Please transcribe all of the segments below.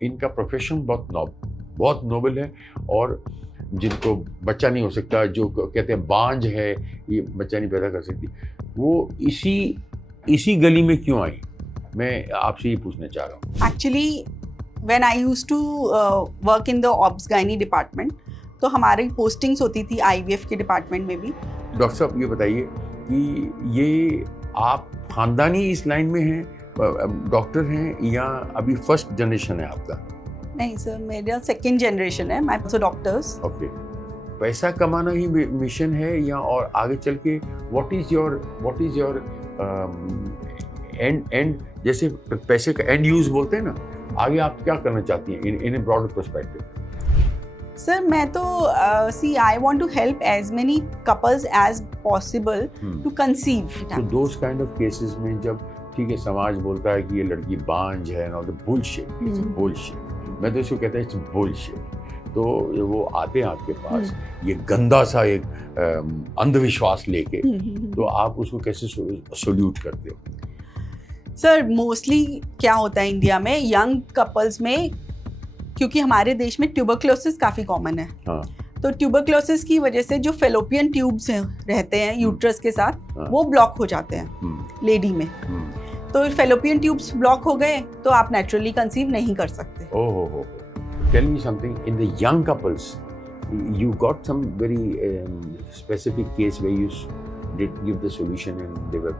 इनका प्रोफेशन बहुत नोबल है, और जिनको बच्चा नहीं हो सकता, जो कहते हैं बांझ है, ये बच्चा नहीं पैदा कर सकती, वो इसी गली में क्यों आई? मैं आपसे ये पूछना चाह रहा हूँ। Actually when I used to work in the obs gynae department, तो हमारी पोस्टिंग्स होती थी आईवीएफ के डिपार्टमेंट में भी। डॉक्टर साहब ये बताइए कि ये आप खानदानी इस लाइन में हैं, डॉक्टर हैं, या अभी फर्स्ट जनरेशन है आपका? नहीं सर, मेरा सेकेंड जनरेशन है, मैं आल्सो डॉक्टर्स। ओके, पैसा कमाना ही मिशन है, या और आगे चल के व्हाट इज योर एंड, जैसे पैसे का एंड यूज बोलते हैं ना, आगे आप क्या करना चाहती हैं in a broader perspective? Sir मैं तो see I want to help as many couples as possible to conceive. तो दोस काइंड ऑफ केसेस में जब ठीक है समाज बोलता है कि ये लड़की बांझ है, ना, बुलशिट, इट्स बुलशिट, मैं तो इसको कहता हूँ इट्स बुलशिट। तो वो आते हैं आपके पास ये गंदा सा एक अंधविश्वास लेके, तो आप उसको कैसे सोल्यूट करते हो? सर मोस्टली क्या होता है इंडिया में यंग कपल्स में, क्योंकि हमारे देश में ट्यूबरक्लोसिस काफ़ी कॉमन है। हाँ, तो ट्यूबरक्लोसिस की वजह से जो फेलोपियन ट्यूब्स रहते हैं यूट्रस के साथ, हाँ, वो ब्लॉक हो जाते हैं लेडी में। तो फेलोपियन ट्यूब्स ब्लॉक हो गए तो आप नेचुरली कंसीव नहीं कर सकते। Oh. Tell me something, in the young couples, you got some very specific case where you did give the solution and they were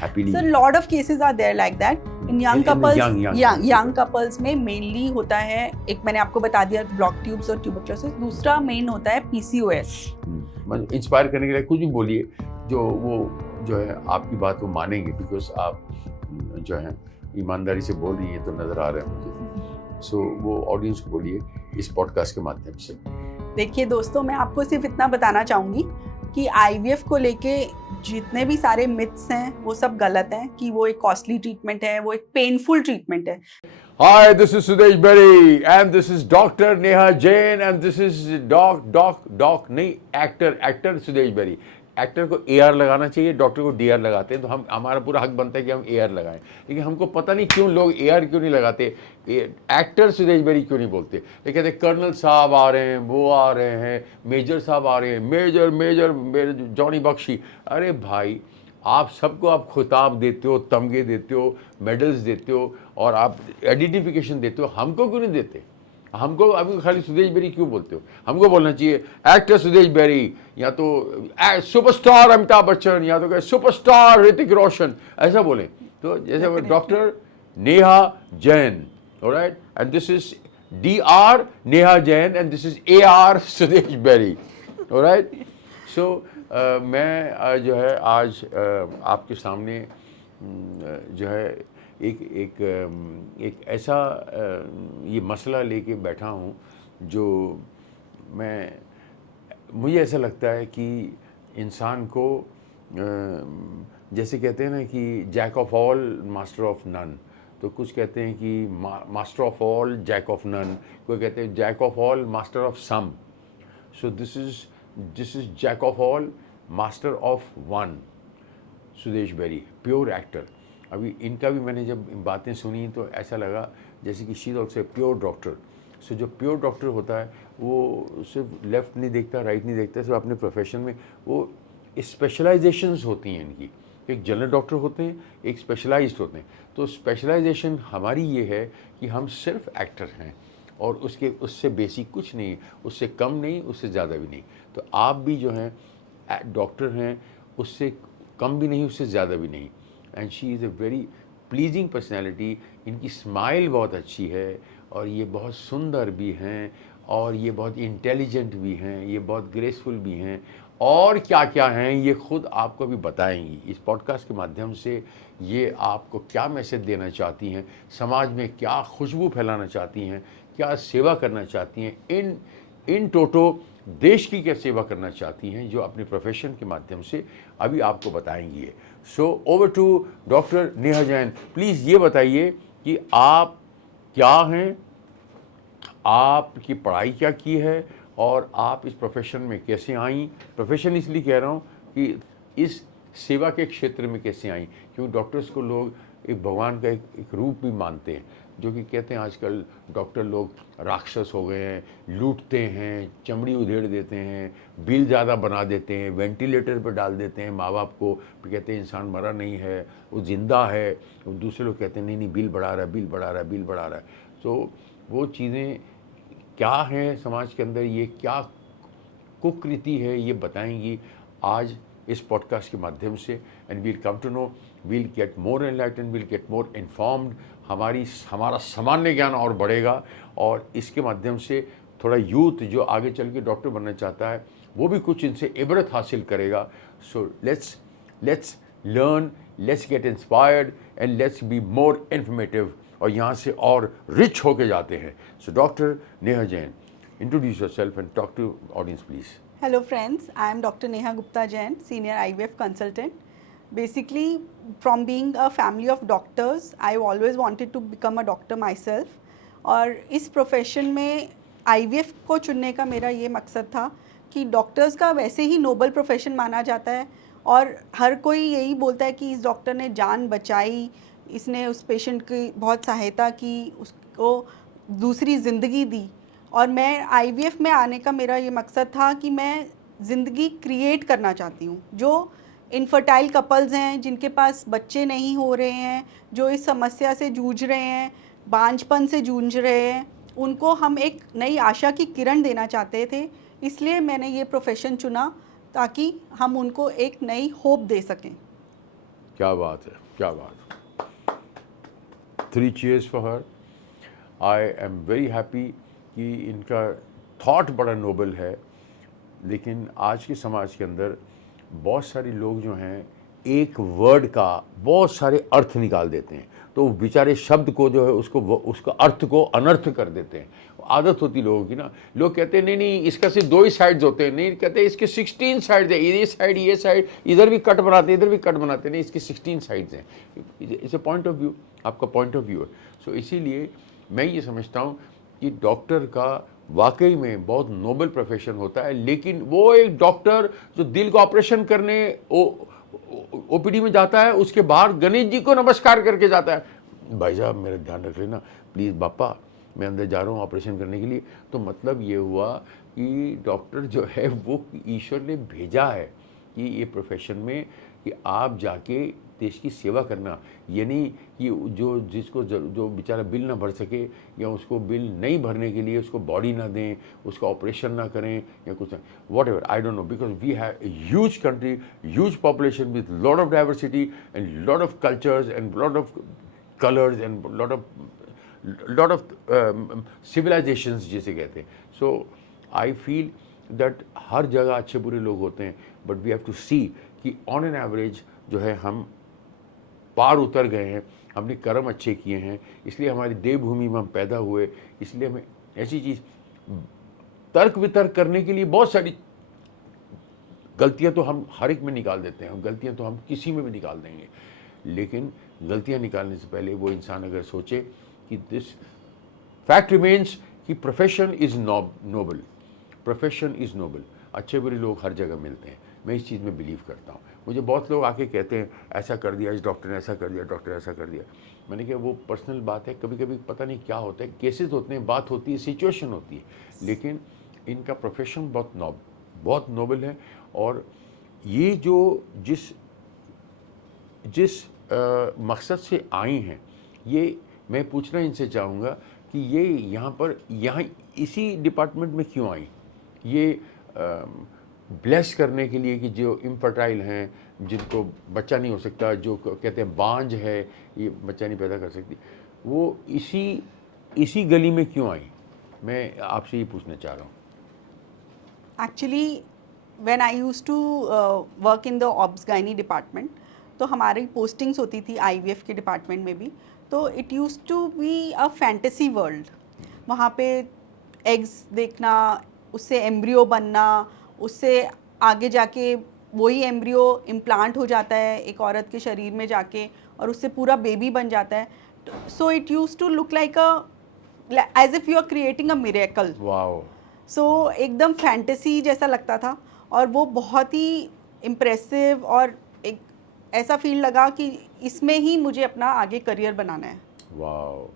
happily. Sir, lot of cases are there like that. In young couples, young couples में mainly होता है, एक मैंने आपको बता दिया block tubes और tuberculosis, दूसरा मेन होता है PCOS। इंस्पायर करने के लिए कुछ भी बोलिए जो है आपकी बात को मानेंगे, बिकॉज आप जो है ईमानदारी से बोल रही है तो नजर आ रहा है मुझे। सो वो ऑडियंस को बोलिए इस पॉडकास्ट के माध्यम से। देखिए दोस्तों, मैं आपको सिर्फ इतना बताना चाहूँगी कि आईवीएफ को लेके जितने भी सारे मिथ्स हैं वो सब गलत हैं, कि वो एक कॉस्टली ट्रीटमेंट है, वो एक पेनफुल ट्रीटमेंट है। Hi, this is Sudesh Berry and this is Dr. Neha Jain and this is नहीं एक्टर सुदेश बेरी। एक्टर को AR लगाना चाहिए, डॉक्टर को DR लगाते हैं, तो हमारा पूरा हक बनता है कि हम AR लगाएं, लेकिन हमको पता नहीं क्यों लोग AR क्यों नहीं लगाते, एक्टर सुदेश बेरी क्यों नहीं बोलते। ये कहते हैं कर्नल साहब आ रहे हैं, वो आ रहे हैं, मेजर साहब आ रहे हैं, मेजर जॉनी बख्शी। अरे भाई, आप सबको आप खिताब देते हो, तमगे देते हो, मेडल्स देते हो, और आप आइडेंटिफिकेशन देते हो, हमको क्यों नहीं देते? हमको अभी खाली सुदेश बेरी क्यों बोलते हो? हमको बोलना चाहिए एक्टर सुदेश बेरी, या तो सुपरस्टार अमिताभ बच्चन, या तो सुपरस्टार ऋतिक रोशन, ऐसा बोलें। तो जैसे doctor Neha Jain, alright, and this is DR Neha Jain and this is AR Sudesh Berry, alright. So मैं जो है आज आपके सामने जो है एक ऐसा ये मसला लेके बैठा हूँ जो मुझे ऐसा लगता है कि इंसान को जैसे कहते हैं ना कि jack of all master of none, तो कुछ कहते हैं कि master of all jack of none, कोई कहते हैं jack of all master of some. So this is jack of all master of one, Sudesh Berry, pure actor. अभी इनका भी मैंने जब बातें सुनी तो ऐसा लगा जैसे कि she is also pure doctor. So जो प्योर डॉक्टर होता है वो सिर्फ लेफ्ट नहीं देखता, राइट नहीं देखता, सिर्फ अपने प्रोफेशन में वो स्पेशलाइजेशंस होती हैं इनकी। एक जनरल डॉक्टर होते हैं, एक स्पेशलाइज्ड होते हैं। तो स्पेशलाइजेशन हमारी ये है कि हम सिर्फ एक्टर हैं, और उससे बेसिक कुछ नहीं, उससे कम नहीं, उससे ज़्यादा भी नहीं। तो आप भी जो हैं डॉक्टर हैं, उससे कम भी नहीं, उससे ज़्यादा भी नहीं। And she is a very pleasing personality. इनकी स्माइल बहुत अच्छी है, और ये बहुत सुंदर भी हैं, और ये बहुत इंटेलिजेंट भी हैं, ये बहुत ग्रेसफुल भी हैं, और क्या क्या हैं ये खुद आपको भी बताएंगी इस पॉडकास्ट के माध्यम से। ये आपको क्या मैसेज देना चाहती हैं, समाज में क्या खुशबू फैलाना चाहती हैं, क्या सेवा करना चाहती हैं, इन टोटो देश की क्या सेवा करना चाहती हैं, जो अपने प्रोफेशन के माध्यम से अभी आपको बताएंगी। So over to doctor Neha Jain. Please ये बताइए कि आप क्या हैं, आपकी पढ़ाई क्या की है, और आप इस प्रोफेशन में कैसे आईं। प्रोफेशन इसलिए कह रहा हूँ कि इस सेवा के क्षेत्र में कैसे आईं, क्योंकि डॉक्टर्स को लोग एक भगवान का एक रूप भी मानते हैं। जो कि कहते हैं आजकल डॉक्टर लोग राक्षस हो गए हैं, लूटते हैं, चमड़ी उधेड़ देते हैं, बिल ज़्यादा बना देते हैं, वेंटिलेटर पर डाल देते हैं माँ बाप को, फिर कहते हैं इंसान मरा नहीं है, वो ज़िंदा है। दूसरे लोग कहते हैं नहीं नहीं बिल बढ़ा रहा है, बिल बढ़ा रहा है, बिल बढ़ा रहा है। तो वो चीज़ें क्या हैं समाज के अंदर, ये क्या कुकृति है, ये बताएंगी आज इस पॉडकास्ट के माध्यम से। And we'll come to know, we'll get more enlighten, we'll get more informed, हमारा सामान्य ज्ञान और बढ़ेगा, और इसके माध्यम से थोड़ा यूथ जो आगे चल के डॉक्टर बनना चाहता है वो भी कुछ इनसे इबरत हासिल करेगा। So let's learn, let's get inspired and let's be more informative, और यहाँ से और रिच होके जाते हैं। So doctor Neha Jain, introduce yourself and talk to audience please. Hello friends, I am Dr. Neha Gupta Jain, senior IVF consultant. Basically, from being a family of doctors, I always wanted to become a doctor myself. और इस profession में IVF को चुनने का मेरा ये मकसद था कि डॉक्टर्स का वैसे ही नोबल प्रोफेशन माना जाता है, और हर कोई यही बोलता है कि इस डॉक्टर ने जान बचाई, इसने उस पेशेंट की बहुत सहायता की, उसको दूसरी ज़िंदगी दी। और मैं IVF में आने का मेरा ये मकसद था कि मैं ज़िंदगी क्रिएट करना चाहती हूँ। जो इनफर्टाइल कपल्स हैं, जिनके पास बच्चे नहीं हो रहे हैं, जो इस समस्या से जूझ रहे हैं, बांझपन से जूझ रहे हैं, उनको हम एक नई आशा की किरण देना चाहते थे। इसलिए मैंने ये प्रोफेशन चुना ताकि हम उनको एक नई होप दे सकें। क्या बात है, क्या बात। 3 cheers for her. I am very happy कि इनका थॉट बड़ा नोबल है, लेकिन आज के समाज के अंदर बहुत सारे लोग जो हैं एक वर्ड का बहुत सारे अर्थ निकाल देते हैं, तो बेचारे शब्द को जो है उसका अर्थ को अनर्थ कर देते हैं। आदत होती लोगों की ना, लोग कहते हैं नहीं नहीं इसका सिर्फ 2 ही साइड्स होते हैं, नहीं कहते इसके 16 साइड्स है, ये साइड इधर भी कट बनाते हैं, इधर भी कट बनाते हैं, नहीं इसके 16 साइड्स हैं। It's a point of view, आपका पॉइंट ऑफ व्यू है। सो इसीलिए मैं ये समझता हूँ कि डॉक्टर का वाकई में बहुत नोबल प्रोफेशन होता है, लेकिन वो एक डॉक्टर जो दिल को ऑपरेशन करने OPD में जाता है, उसके बाहर गणेश जी को नमस्कार करके जाता है, भाई साहब मेरा ध्यान रख लेना प्लीज़ बापा, मैं अंदर जा रहा हूँ ऑपरेशन करने के लिए। तो मतलब ये हुआ कि डॉक्टर जो है वो ईश्वर ने भेजा है कि ये प्रोफेशन में कि आप जाके देश की सेवा करना, यानी कि जो बेचारा बिल ना भर सके, या उसको बिल नहीं भरने के लिए उसको बॉडी ना दें, उसका ऑपरेशन ना करें या कुछ, whatever, I don't know, because we have a huge country, huge population with lot of diversity and lot of cultures and lot of colours and lot of civilisations जिसे कहते हैं। सो आई फील दैट हर जगह अच्छे बुरे लोग होते हैं, but we have to सी कि ऑन एन एवरेज जो है हम पार उतर गए हैं, हमने कर्म अच्छे किए हैं, इसलिए हमारी देवभूमि में हम पैदा हुए, इसलिए हमें ऐसी चीज़ तर्क वितर्क करने के लिए बहुत सारी गलतियां तो हम हर एक में निकाल देते हैं, गलतियां तो हम किसी में भी निकाल देंगे, लेकिन गलतियां निकालने से पहले वो इंसान अगर सोचे कि दिस फैक्ट रिमेन्स कि profession is noble, profession is noble. अच्छे बुरे लोग हर जगह मिलते हैं, मैं इस चीज़ में बिलीव करता हूँ। मुझे बहुत लोग आके कहते हैं ऐसा कर दिया इस डॉक्टर ने, ऐसा कर दिया डॉक्टर ऐसा कर दिया। मैंने कहा वो पर्सनल बात है, कभी कभी पता नहीं क्या होता है, केसेस होते हैं, बात होती है, सिचुएशन होती है, लेकिन इनका प्रोफेशन बहुत नोबल है। और ये जो जिस मकसद से आई हैं, ये मैं पूछना इनसे चाहूँगा कि ये यहाँ इसी डिपार्टमेंट में क्यों आई, ये ब्लेस करने के लिए कि जो इनफर्टाइल हैं, जिनको बच्चा नहीं हो सकता, जो कहते हैं बांझ है, ये बच्चा नहीं पैदा कर सकती, वो इसी गली में क्यों आई, मैं आपसे ये पूछना चाह रहा हूँ। Actually when I used to work in the obs gynae department, तो हमारी पोस्टिंग्स होती थी IVF के डिपार्टमेंट में भी, तो it used to be a fantasy world. वहाँ पे एग्स देखना, उससे एम्ब्रियो बनना, उससे आगे जाके वही एम्ब्रियो इम्प्लांट हो जाता है एक औरत के शरीर में जाके, और उससे पूरा बेबी बन जाता है। So it used to look like as if you are creating a miracle. Wow. So एकदम फैंटेसी जैसा लगता था, और वो बहुत ही इम्प्रेसिव, और एक ऐसा फील लगा कि इसमें ही मुझे अपना आगे करियर बनाना है। वाओ,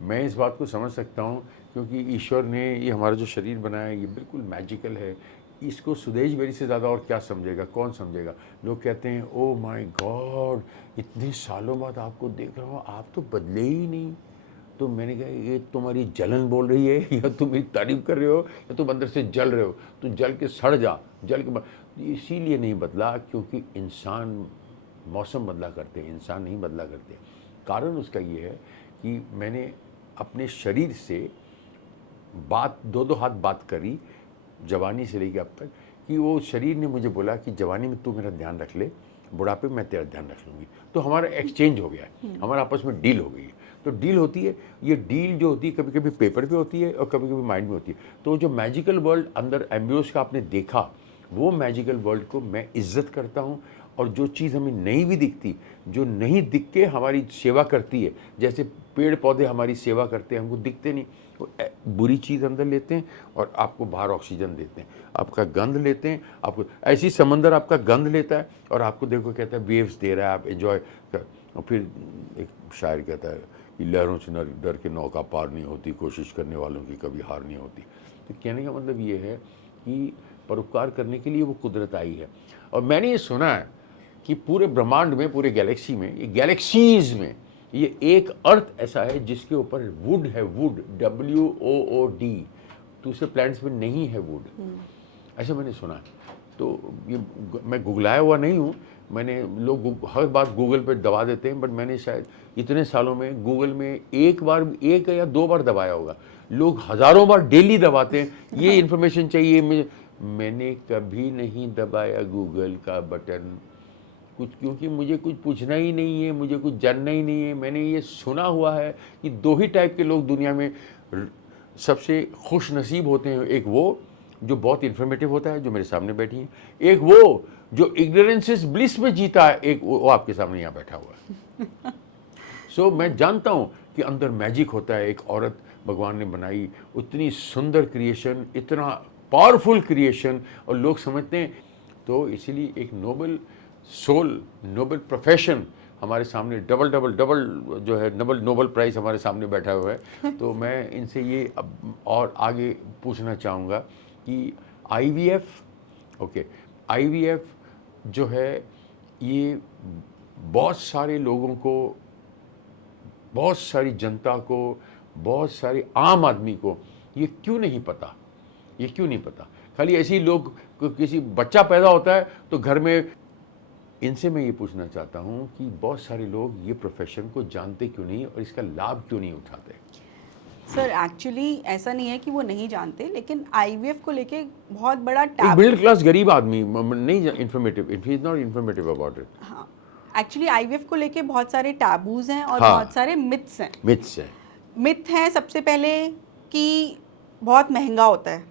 मैं इस बात को समझ सकता हूँ क्योंकि ईश्वर ने ये हमारा जो शरीर बनाया है ये बिल्कुल मैजिकल है। इसको सुदेश बेरी से ज़्यादा और क्या समझेगा, कौन समझेगा। लोग कहते हैं ओ माय गॉड, इतने सालों बाद आपको देख रहा हूँ, आप तो बदले ही नहीं। तो मैंने कहा ये तुम्हारी जलन बोल रही है या तुम मेरी तारीफ कर रहे हो या तुम अंदर से जल रहे हो। तो जल के सड़ जा, जल के इसीलिए नहीं बदला क्योंकि इंसान मौसम बदला करते हैं, इंसान नहीं बदला करते। कारण उसका ये है कि मैंने अपने शरीर से बात दो हाथ बात करी जवानी से लेकर अब तक कि वो शरीर ने मुझे बोला कि जवानी में तू मेरा ध्यान रख ले, बुढ़ापे में मैं तेरा ध्यान रख लूँगी। तो हमारा एक्सचेंज हो गया है, हमारा आपस में डील हो गई है। तो डील होती है, ये डील जो होती है कभी कभी पेपर पे होती है और कभी कभी माइंड में होती है। तो जो मैजिकल वर्ल्ड अंदर एम्ब्रियोस का आपने देखा, वो मैजिकल वर्ल्ड को मैं इज्जत करता हूँ। और जो चीज़ हमें नहीं भी दिखती, जो नहीं दिख के हमारी सेवा करती है, जैसे पेड़ पौधे हमारी सेवा करते हैं, हमको दिखते नहीं, वो बुरी चीज़ अंदर लेते हैं और आपको बाहर ऑक्सीजन देते हैं, आपका गंध लेते हैं, आपको ऐसी समंदर आपका गंध लेता है और आपको देखो कहता है वेव्स दे रहा है, आप एंजॉय कर। और फिर एक शायर कहता है कि लहरों से डर के नौका पार नहीं होती, कोशिश करने वालों की कभी हार नहीं होती। तो कहने का मतलब ये है कि परोपकार करने के लिए वो कुदरत आई है। और मैंने ये सुना है कि पूरे ब्रह्मांड में, पूरे गैलेक्सी में, ये गैलेक्सीज में ये एक अर्थ ऐसा है जिसके ऊपर वुड है, वुड, WOOD। दूसरे प्लैनेट्स में नहीं है वुड, ऐसा मैंने सुना है। तो ये मैं गुगलाया हुआ नहीं हूँ, मैंने लोग हर बात गूगल पे दबा देते हैं, बट मैंने शायद इतने सालों में गूगल में एक या दो बार दबाया होगा। लोग हज़ारों बार डेली दबाते हैं, ये इन्फॉर्मेशन चाहिए मुझे। मैंने कभी नहीं दबाया गूगल का बटन, कुछ, क्योंकि मुझे कुछ पूछना ही नहीं है, मुझे कुछ जानना ही नहीं है। मैंने ये सुना हुआ है कि दो ही टाइप के लोग दुनिया में सबसे खुश नसीब होते हैं। एक वो जो बहुत इन्फॉर्मेटिव होता है, जो मेरे सामने बैठी है, एक वो जो इग्नोरेंस इज ब्लिस में जीता है, एक वो आपके सामने यहाँ बैठा हुआ है। सो मैं जानता हूँ कि अंदर मैजिक होता है। एक औरत भगवान ने बनाई, उतनी सुंदर क्रिएशन, इतना पावरफुल क्रिएशन, और लोग समझते हैं। तो इसीलिए एक नोबल सोल, नोबल प्रोफेशन हमारे सामने डबल जो है नोबल प्राइज हमारे सामने बैठा हुआ है। तो मैं इनसे ये अब और आगे पूछना चाहूँगा कि IVF जो है ये बहुत सारे लोगों को, बहुत सारी जनता को, बहुत सारे आम आदमी को ये क्यों नहीं पता, ये क्यों नहीं पता। खाली ऐसे ही लोग, किसी बच्चा पैदा होता है तो घर में, इनसे मैं ये पूछना चाहता हूँ कि बहुत सारे लोग ये प्रोफेशन को जानते क्यों नहीं और इसका लाभ क्यों नहीं उठाते। सर एक्चुअली ऐसा नहीं है कि वो नहीं जानते, लेकिन IVF को लेके बहुत बड़ा एक टैब, मिडिल क्लास गरीब आदमी नहीं informative, if he is not informative about it. हाँ, एक्चुअली IVF को लेके बहुत सारे टैबूज हैं और हाँ, बहुत सारे मिथ्स हैं। मिथ्स है। मिथ है सबसे पहले कि बहुत महंगा होता है,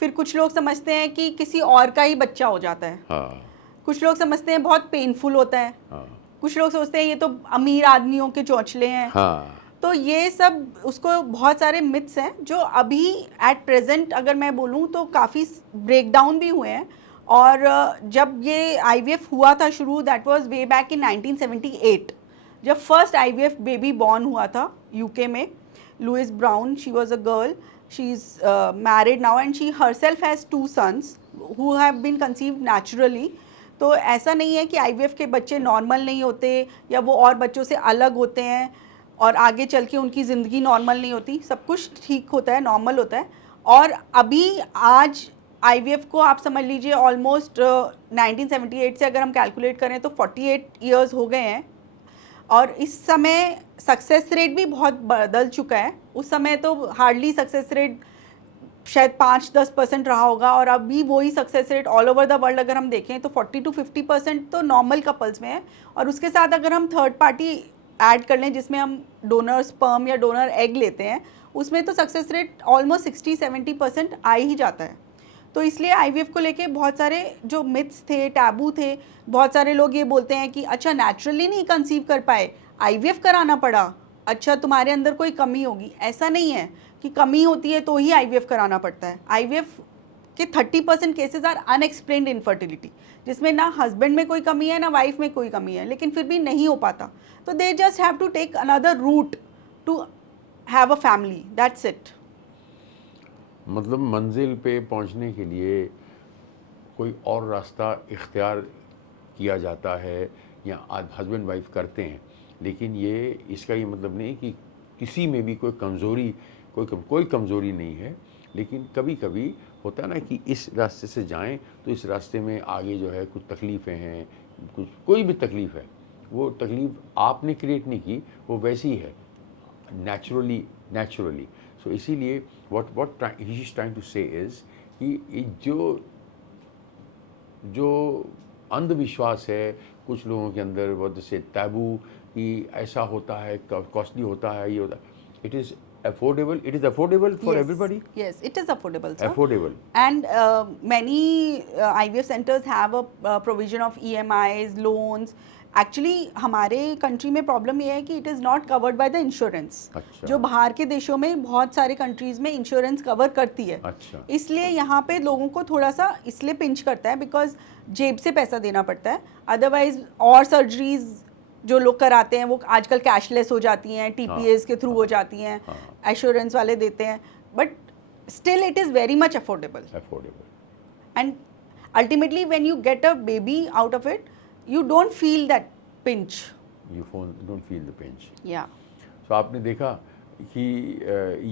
फिर कुछ लोग समझते हैं कि किसी और का ही बच्चा हो जाता है, हाँ, कुछ लोग समझते हैं बहुत पेनफुल होता है, हाँ, कुछ लोग सोचते हैं ये तो अमीर आदमियों के चौंचले हैं। हाँ, तो ये सब उसको बहुत सारे मिथ्स हैं जो अभी एट प्रेजेंट अगर मैं बोलूँ तो काफ़ी ब्रेक डाउन भी हुए हैं। और जब ये IVF हुआ था शुरू, that was way back in 1978, जब फर्स्ट IVF बेबी बॉर्न हुआ था UK में। Louise Brown, she was a girl, she is married now and she herself has 2 sons who have been conceived naturally. तो ऐसा नहीं है कि IVF के बच्चे नॉर्मल नहीं होते या वो और बच्चों से अलग होते हैं और आगे चल के उनकी ज़िंदगी नॉर्मल नहीं होती, सब कुछ ठीक होता है, नॉर्मल होता है। और अभी आज IVF को आप समझ लीजिए ऑलमोस्ट 1978 से अगर हम कैलकुलेट करें तो 48 ईयर्स हो गए हैं। और इस समय सक्सेस रेट भी बहुत बदल चुका है। उस समय तो हार्डली सक्सेस रेट शायद 5-10% रहा होगा, और अभी वही success rate all over the world अगर हम देखें तो 40-50% तो नॉर्मल कपल्स में है। और उसके साथ अगर हम थर्ड पार्टी ऐड कर लें जिसमें हम डोनर स्पर्म या डोनर एग लेते हैं, उसमें तो सक्सेस रेट ऑलमोस्ट 60-70% आ ही जाता है। तो इसलिए IVF को लेके बहुत सारे जो मिथ्स थे, टैबू थे। बहुत सारे लोग ये बोलते हैं कि अच्छा नेचुरली नहीं कंसीव कर पाए, IVF कराना पड़ा, अच्छा तुम्हारे अंदर कोई कमी होगी। ऐसा नहीं है कि कमी होती है तो ही IVF कराना पड़ता है। IVF के 30% केसेस आर अनएक्सप्लेन्ड इनफर्टिलिटी, जिसमें ना हस्बैंड में कोई कमी है ना वाइफ में कोई कमी है, लेकिन फिर भी नहीं हो पाता। तो they just have to take another route to have a family. That's it. मतलब मंजिल पे पहुंचने के लिए कोई और रास्ता इख्तियार किया जाता है या हस्बैंड वाइफ करते हैं, लेकिन ये इसका ये मतलब नहीं कि किसी में भी कोई कमज़ोरी कोई कमज़ोरी नहीं है, लेकिन कभी कभी होता है ना कि इस रास्ते से जाएं तो इस रास्ते में आगे जो है कुछ तकलीफ़ें हैं, कुछ कोई भी तकलीफ़ है, वो तकलीफ़ आपने क्रिएट नहीं की, वो वैसी ही है नेचुरली। सो इसीलिए what he is trying to say is कि जो अंधविश्वास है कुछ लोगों के अंदर, वो जैसे टैबू कि ऐसा होता है, कॉस्टली होता है, ये होता है, it is affordable for Yes. Everybody, Yes, it is affordable, sir. Affordable. And many IVF centers have a provision of EMIs, loans. Actually हमारे कंट्री में प्रॉब्लम ये है कि it is not covered by the insurance. अच्छा। जो बाहर के देशों में बहुत सारे कंट्रीज में इंश्योरेंस कवर करती है। अच्छा। इसलिए यहाँ पे लोगों को थोड़ा सा इसलिए पिंच करता है बिकॉज जेब से पैसा देना पड़ता है। अदरवाइज और सर्जरीज जो लोग कराते हैं वो आजकल कैशलेस हो जाती हैं, TPAs के थ्रू हो जाती हैं, एश्योरेंस वाले देते हैं, but still it is very much affordable. And ultimately when you get a baby out of it, you don't feel that pinch. You don't feel the pinch. Yeah. So आपने देखा कि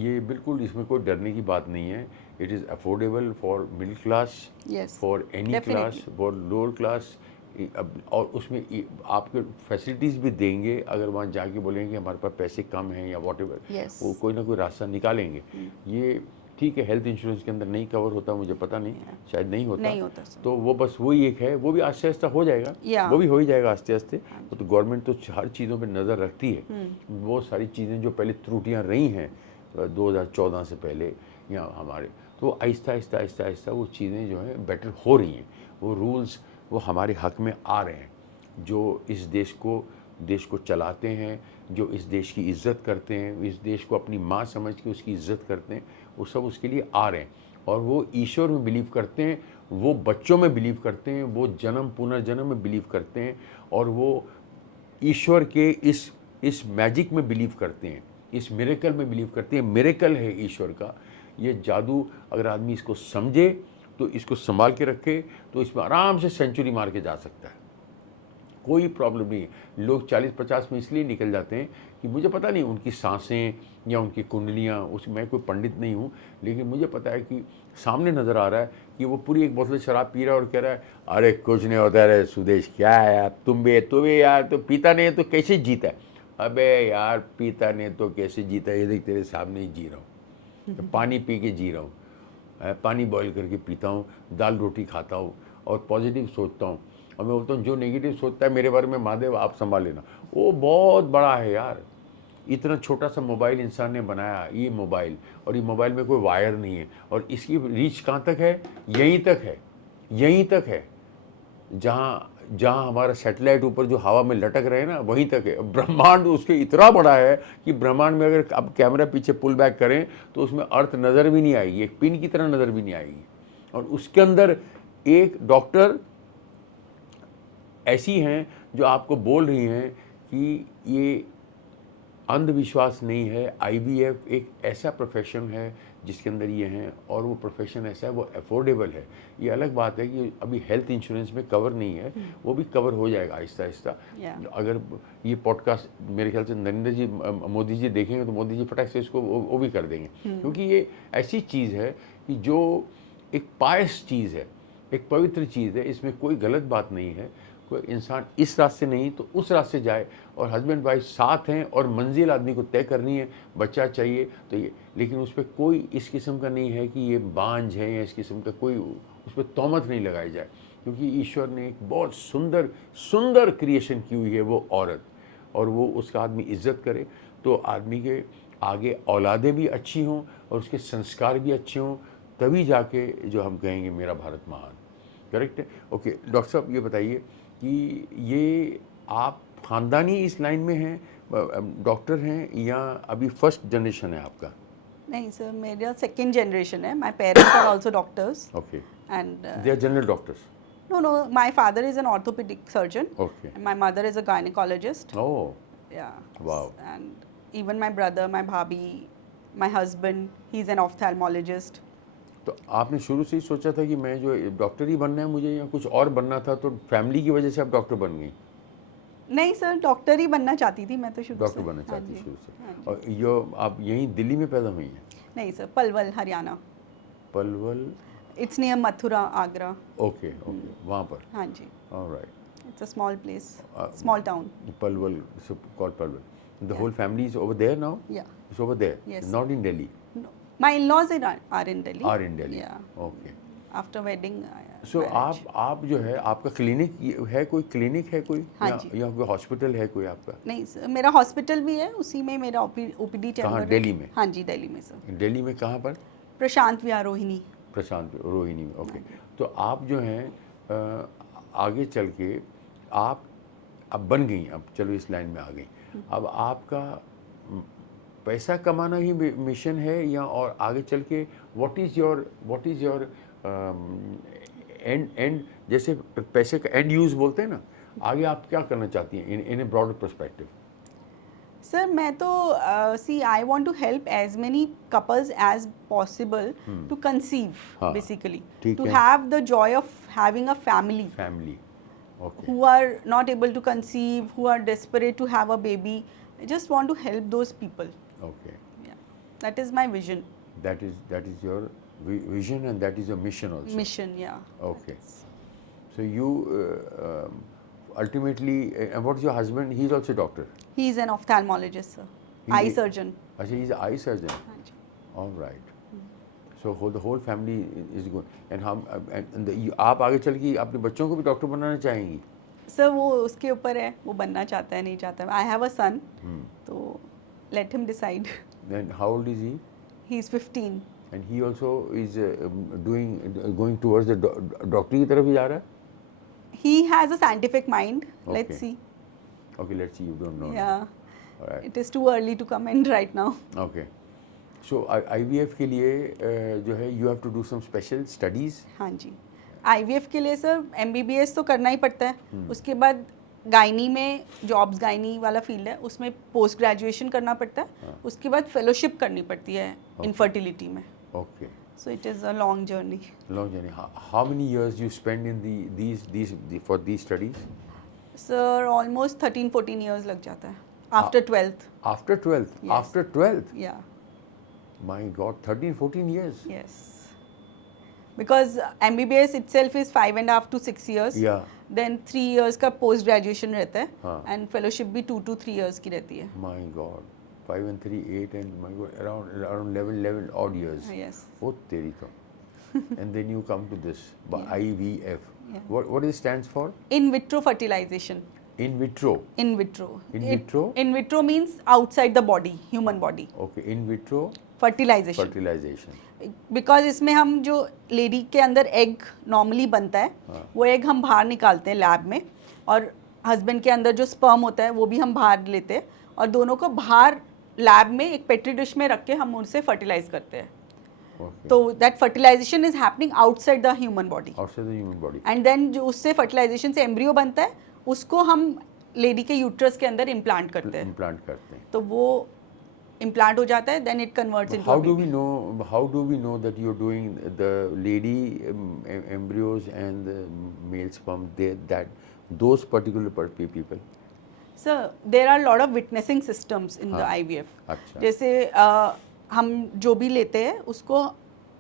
ये बिल्कुल इसमें कोई डरने की बात नहीं है। It is affordable for middle class, Yes. For any Definitely. Class, for lower class, और उसमें आपके फैसिलिटीज़ भी देंगे। अगर वहाँ जाके बोलेंगे कि हमारे पास पैसे कम हैं या वॉट एवर, Yes. वो कोई ना कोई रास्ता निकालेंगे। ये ठीक है, हेल्थ इंश्योरेंस के अंदर नहीं कवर होता, मुझे पता नहीं, शायद नहीं होता सर। तो वो बस वही एक है, वो भी आस्ते आस्ते हो जाएगा। Yeah. वो भी हो ही जाएगा आस्ते आस्ते। तो गवर्नमेंट तो हर चीज़ों पे नज़र रखती है। बहुत सारी चीज़ें जो पहले त्रुटियां रही हैं 2014 से पहले या हमारे, तो आहिस्ता वो चीज़ें जो है बेटर हो रही हैं। वो रूल्स वो हमारे हक में आ रहे हैं। जो इस देश को चलाते हैं, जो इस देश की इज़्ज़त करते हैं, इस देश को अपनी माँ समझ के उसकी इज़्ज़त करते हैं, वो सब उसके लिए आ रहे हैं। और वो ईश्वर में बिलीव करते हैं, वो बच्चों में बिलीव करते हैं, वो जन्म पुनर्जन्म में बिलीव करते हैं, और वो ईश्वर के इस मैजिक में बिलीव करते हैं, इस मिरेकल में बिलीव करते हैं। मिरेकल है ईश्वर का ये जादू। अगर आदमी इसको समझे तो इसको संभाल के रखे तो इसमें आराम से सेंचुरी मार के जा सकता है, कोई प्रॉब्लम नहीं है। लोग 40-50 में इसलिए निकल जाते हैं कि मुझे पता नहीं उनकी सांसें या उनकी कुंडलियाँ, उस मैं कोई पंडित नहीं हूँ, लेकिन मुझे पता है कि सामने नज़र आ रहा है कि वो पूरी एक बोतल शराब पी रहा है और कह रहा है अरे कुछ नहीं होता है, सुदेश क्या है यार, तुम भी यार तो पीता नहीं है तो कैसे जीता है। अबे यार पीता नहीं तो कैसे जीता है, ये देख तेरे सामने ही जी रहा हूँ, तो पानी पी के जी रहा हूँ, पानी बॉईल करके पीता हूँ, दाल रोटी खाता हूँ और पॉजिटिव सोचता हूँ। और मैं बोलता हूँ जो नेगेटिव सोचता है मेरे बारे में महादेव आप संभाल लेना, वो बहुत बड़ा है यार। इतना छोटा सा मोबाइल इंसान ने बनाया, ये मोबाइल, और ये मोबाइल में कोई वायर नहीं है, और इसकी रीच कहाँ तक है, यहीं तक है जहाँ हमारा सैटेलाइट ऊपर जो हवा में लटक रहे हैं ना, वहीं तक है। ब्रह्मांड उसके इतना बड़ा है कि ब्रह्मांड में अगर अब कैमरा पीछे पुल बैक करें तो उसमें अर्थ नज़र भी नहीं आएगी, एक पिन की तरह नज़र भी नहीं आएगी। और उसके अंदर एक डॉक्टर ऐसी हैं जो आपको बोल रही हैं कि ये अंधविश्वास नहीं है, IVF एक ऐसा प्रोफेशन है जिसके अंदर ये हैं, और वो प्रोफेशन ऐसा है, वो अफोर्डेबल है। ये अलग बात है कि अभी हेल्थ इंश्योरेंस में कवर नहीं है, वो भी कवर हो जाएगा आहिस्ता। अगर ये पॉडकास्ट मेरे ख्याल से नरेंद्र जी मोदी जी देखेंगे तो मोदी जी फटाक से इसको वो भी कर देंगे, क्योंकि ये ऐसी चीज़ है कि जो एक पायस चीज़ है, एक पवित्र चीज़ है, इसमें कोई गलत बात नहीं है। कोई इंसान इस रास्ते नहीं तो उस रास्ते जाए, और हस्बैंड वाइफ साथ हैं और मंजिल आदमी को तय करनी है, बच्चा चाहिए तो ये, लेकिन उस पर कोई इस किस्म का नहीं है कि ये बांझ है या इस किस्म का कोई उस पर तोहमत नहीं लगाई जाए, क्योंकि ईश्वर ने एक बहुत सुंदर क्रिएशन की हुई है वो औरत, और वो उसका आदमी इज्जत करे तो आदमी के आगे औलादें भी अच्छी हों और उसके संस्कार भी अच्छे हों, तभी जाके जो हम कहेंगे मेरा भारत महान। करेक्ट है। ओके डॉक्टर साहब ये बताइए कि ये आप ख़ानदानी इस लाइन में हैं, डॉक्टर हैं, या अभी फर्स्ट जनरेशन है आपका? नहीं सर, मेरा सेकेंड जनरेशन है। My parents are also doctors. Okay, and they are general doctors? No, my father is an orthopedic surgeon. Okay. And my mother is a gynecologist. Oh, Yeah. wow. And even my brother, my bhabhi, my husband, he's an ophthalmologist. तो आपने शुरू से ही सोचा था कि मैं जो doctor ही बनना है मुझे या कुछ और बनना था, तो फैमिली की वजह से आप डॉक्टर बन गई? नहीं सर, डॉक्टर ही बनना चाहती थी मैं तो शुरू से। डॉक्टर बनना हाँ चाहती जी, शुरू से। हाँ जी। और यो आप यहीं दिल्ली में पैदा हुई हैं? नहीं sir, Palwal Haryana, Palwal, it's near Mathura, Agra. Okay okay, वहाँ पर। हाँ जी, alright, it's a small place, small town. Palwal, so called Palwal. The Yeah. whole family is over there now? Yeah. It's over there? Yes. Not in Delhi? No. My in-laws are in Delhi. Are in Delhi? Yeah. Okay. After wedding. So marriage. आप जो है, आपका clinic है, कोई clinic है कोई? हाँ या, जी। या कोई हॉस्पिटल है कोई आपका? नहीं सर, मेरा हॉस्पिटल भी है, उसी में मेरा ओपीडी चैम्बर कहाँ, है। दिल्ली में? हाँ जी, दिल्ली में सर। दिल्ली में कहाँ पर? प्रशांत विहार, रोहिणी। प्रशांत रोहिणी में, ओके। तो आप जो हैं आगे चल के आप अब बन गई, अब चलो इस लाइन में आ गई, अब आपका पैसा कमाना ही मिशन है, या और आगे चल के व्हाट इज़ योर एंड, जैसे पैसे का एंड यूज़ बोलते हैं ना, आगे आप क्या करना चाहती हैं in a broader perspective? Sir मैं तो see I want to help as many couples as possible to conceive, हाँ, बेसिकली ठीक टू है। Have the joy of having a family family, okay, who are not able to conceive, who are desperate to have a baby. I just want to help those people. Okay, Yeah, that is my vision. that is your vision and that is your mission also. Mission, yeah. Okay. So you ultimately, and what is your husband? He is also a doctor. He is an ophthalmologist, sir. He- Eye surgeon. Actually, he is an eye surgeon. हाँ जी। All right. So the whole family is good. And हम आप आगे चल के अपने बच्चों को भी डॉक्टर बनाना चाहेंगी? सर वो उसके ऊपर है, वो बनना चाहता है नहीं चाहता है। I have a son, तो let him decide. Then how old is he? He is 15. And he also is going towards the डॉक्टरी की तरफ ही जा रहा है? He has a scientific mind. Okay. Let's see. Okay, let's see. You don't know. Yeah. All right. It is too early to comment right now. Okay. So IVF के लिए जो है you have to do some special studies. हाँ जी, IVF के लिए sir MBBS तो करना ही पड़ता है। उसके बाद गायनी में, जॉब्स गायनी वाला फील्ड है, उसमें पोस्ट ग्रेजुएशन करना पड़ता है। उसके बाद फेलोशिप करनी पड़ती है इनफर्टिलिटी में। Okay. So it is a long journey. Long journey. How many years you spend in for these studies? Sir almost 13-14 years लग जाता है after 12th। After 12th. Yes. After 12th. या My God, 13-14 years. Yes, because MBBS itself is 5.5 to 6 years. Yeah. Then 3 years का post graduation रहता है, हाँ. And fellowship भी 2 to 3 years की रहती है। My God. 5 and 3, 8 and my God, around 11 odd years. Yes, Oh, तेरी तो. And then you come to this, Yeah. IVF. Yeah. What it stands for? In vitro fertilisation. In vitro. In vitro. In vitro? In vitro means outside the body, human body. Okay, in vitro Fertilization. fertilization. Because इसमें हम जो lady के अंदर egg normally बनता है, हाँ. वो egg हम बाहर निकालते हैं लैब में, और हस्बैंड के अंदर जो स्पर्म होता है वो भी हम बाहर लेते हैं, और दोनों को बाहर लैब में एक पेट्री डिश में रख के हम उनसे फर्टिलाइज करते हैं। Okay. तो that fertilisation is happening outside the human body, Outside the human body. And then जो उससे फर्टिलाइजेशन से एम्ब्रियो बनता है, उसको हम लेडी के यूट्रस के अंदर इम्प्लांट करते हैं। Implant करते हैं. तो वो इम्प्लांट हो जाता है, then it converts into How do we know that you're doing the lady embryos and the male sperm, those particular people? Sir there are lot of witnessing systems in the हाँ. IVF। अच्छा. जैसे हम जो भी लेते हैं उसको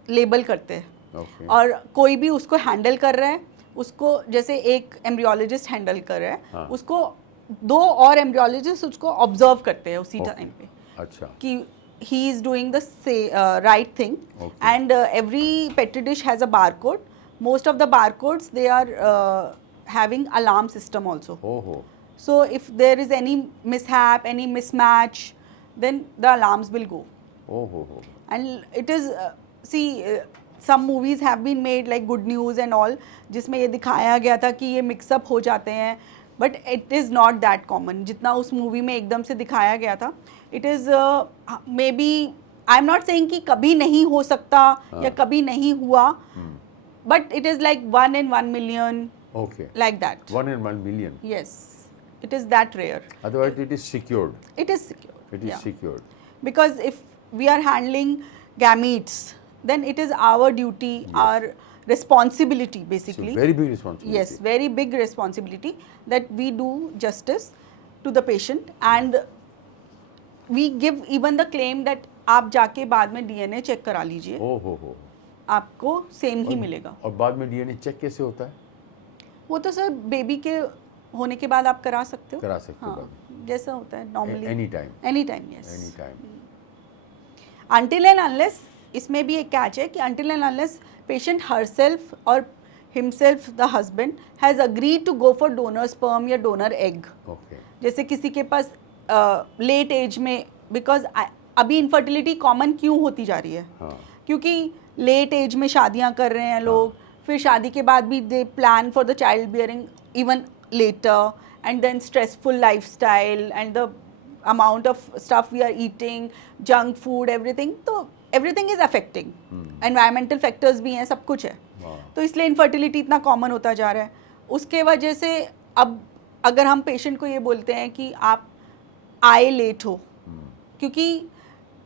label करते हैं, Okay. और कोई भी उसको हैंडल कर रहा है, उसको जैसे एक एम्ब्रियोलॉजिस्ट हैंडल कर रहा है, हाँ. उसको 2 और एम्ब्रियोलॉजिस्ट उसको ऑब्जर्व करते हैं उसी Okay. टाइम पे अच्छा. कि he is doing the right thing. Okay. And every petri dish has a barcode. Most of the barcodes, they are having alarm system also. Oh. So if there is any mishap, any mismatch, then the alarms will go. Oh. And it is some movies have been made like Good News and all, जिसमें ये दिखाया गया था कि ये mix up हो जाते हैं, but it is not that common जितना उस मूवी में एकदम से दिखाया गया था। It is may be, I am not saying कि कभी नहीं हो सकता या कभी नहीं हुआ, but it is like 1 in 1 million, Okay. like that. 1 in 1 million. Yes, it is that rare. Otherwise, it is secured. It is secure. It is secured. Because if we are handling gametes, then it is our duty, our responsibility basically. It's a very big responsibility. Yes, very big responsibility that we do justice to the patient, and we give even the claim that आप जाके बाद में DNA check करा लीजिए, हो आपको same ही मिलेगा. और बाद में DNA चेक कैसे होता है? वो तो सर बेबी के होने के बाद आप करा सकते हो. करा सकते हो हाँ, बाद जैसा होता है normally. Any time. Any time, yes. Any time. Until and unless, इसमें भी एक कैच है कि until and unless patient herself or himself, the husband, has agreed to go for donor sperm या donor egg. ओके. जैसे किसी के पास late as में, बिकॉज अभी इनफर्टिलिटी कॉमन क्यों होती जा रही है? हाँ. क्योंकि लेट एज में शादियां कर रहे हैं लोग, फिर शादी के बाद भी they plan for the child bearing even later, and then stressful lifestyle and the amount of stuff we are eating, junk food, everything, तो everything is affecting. Environmental factors भी हैं, सब कुछ है. तो इसलिए इनफर्टिलिटी इतना कॉमन होता जा रहा है. उसके वजह से अब अगर हम पेशेंट को ये बोलते हैं कि आप आए लेट हो, क्योंकि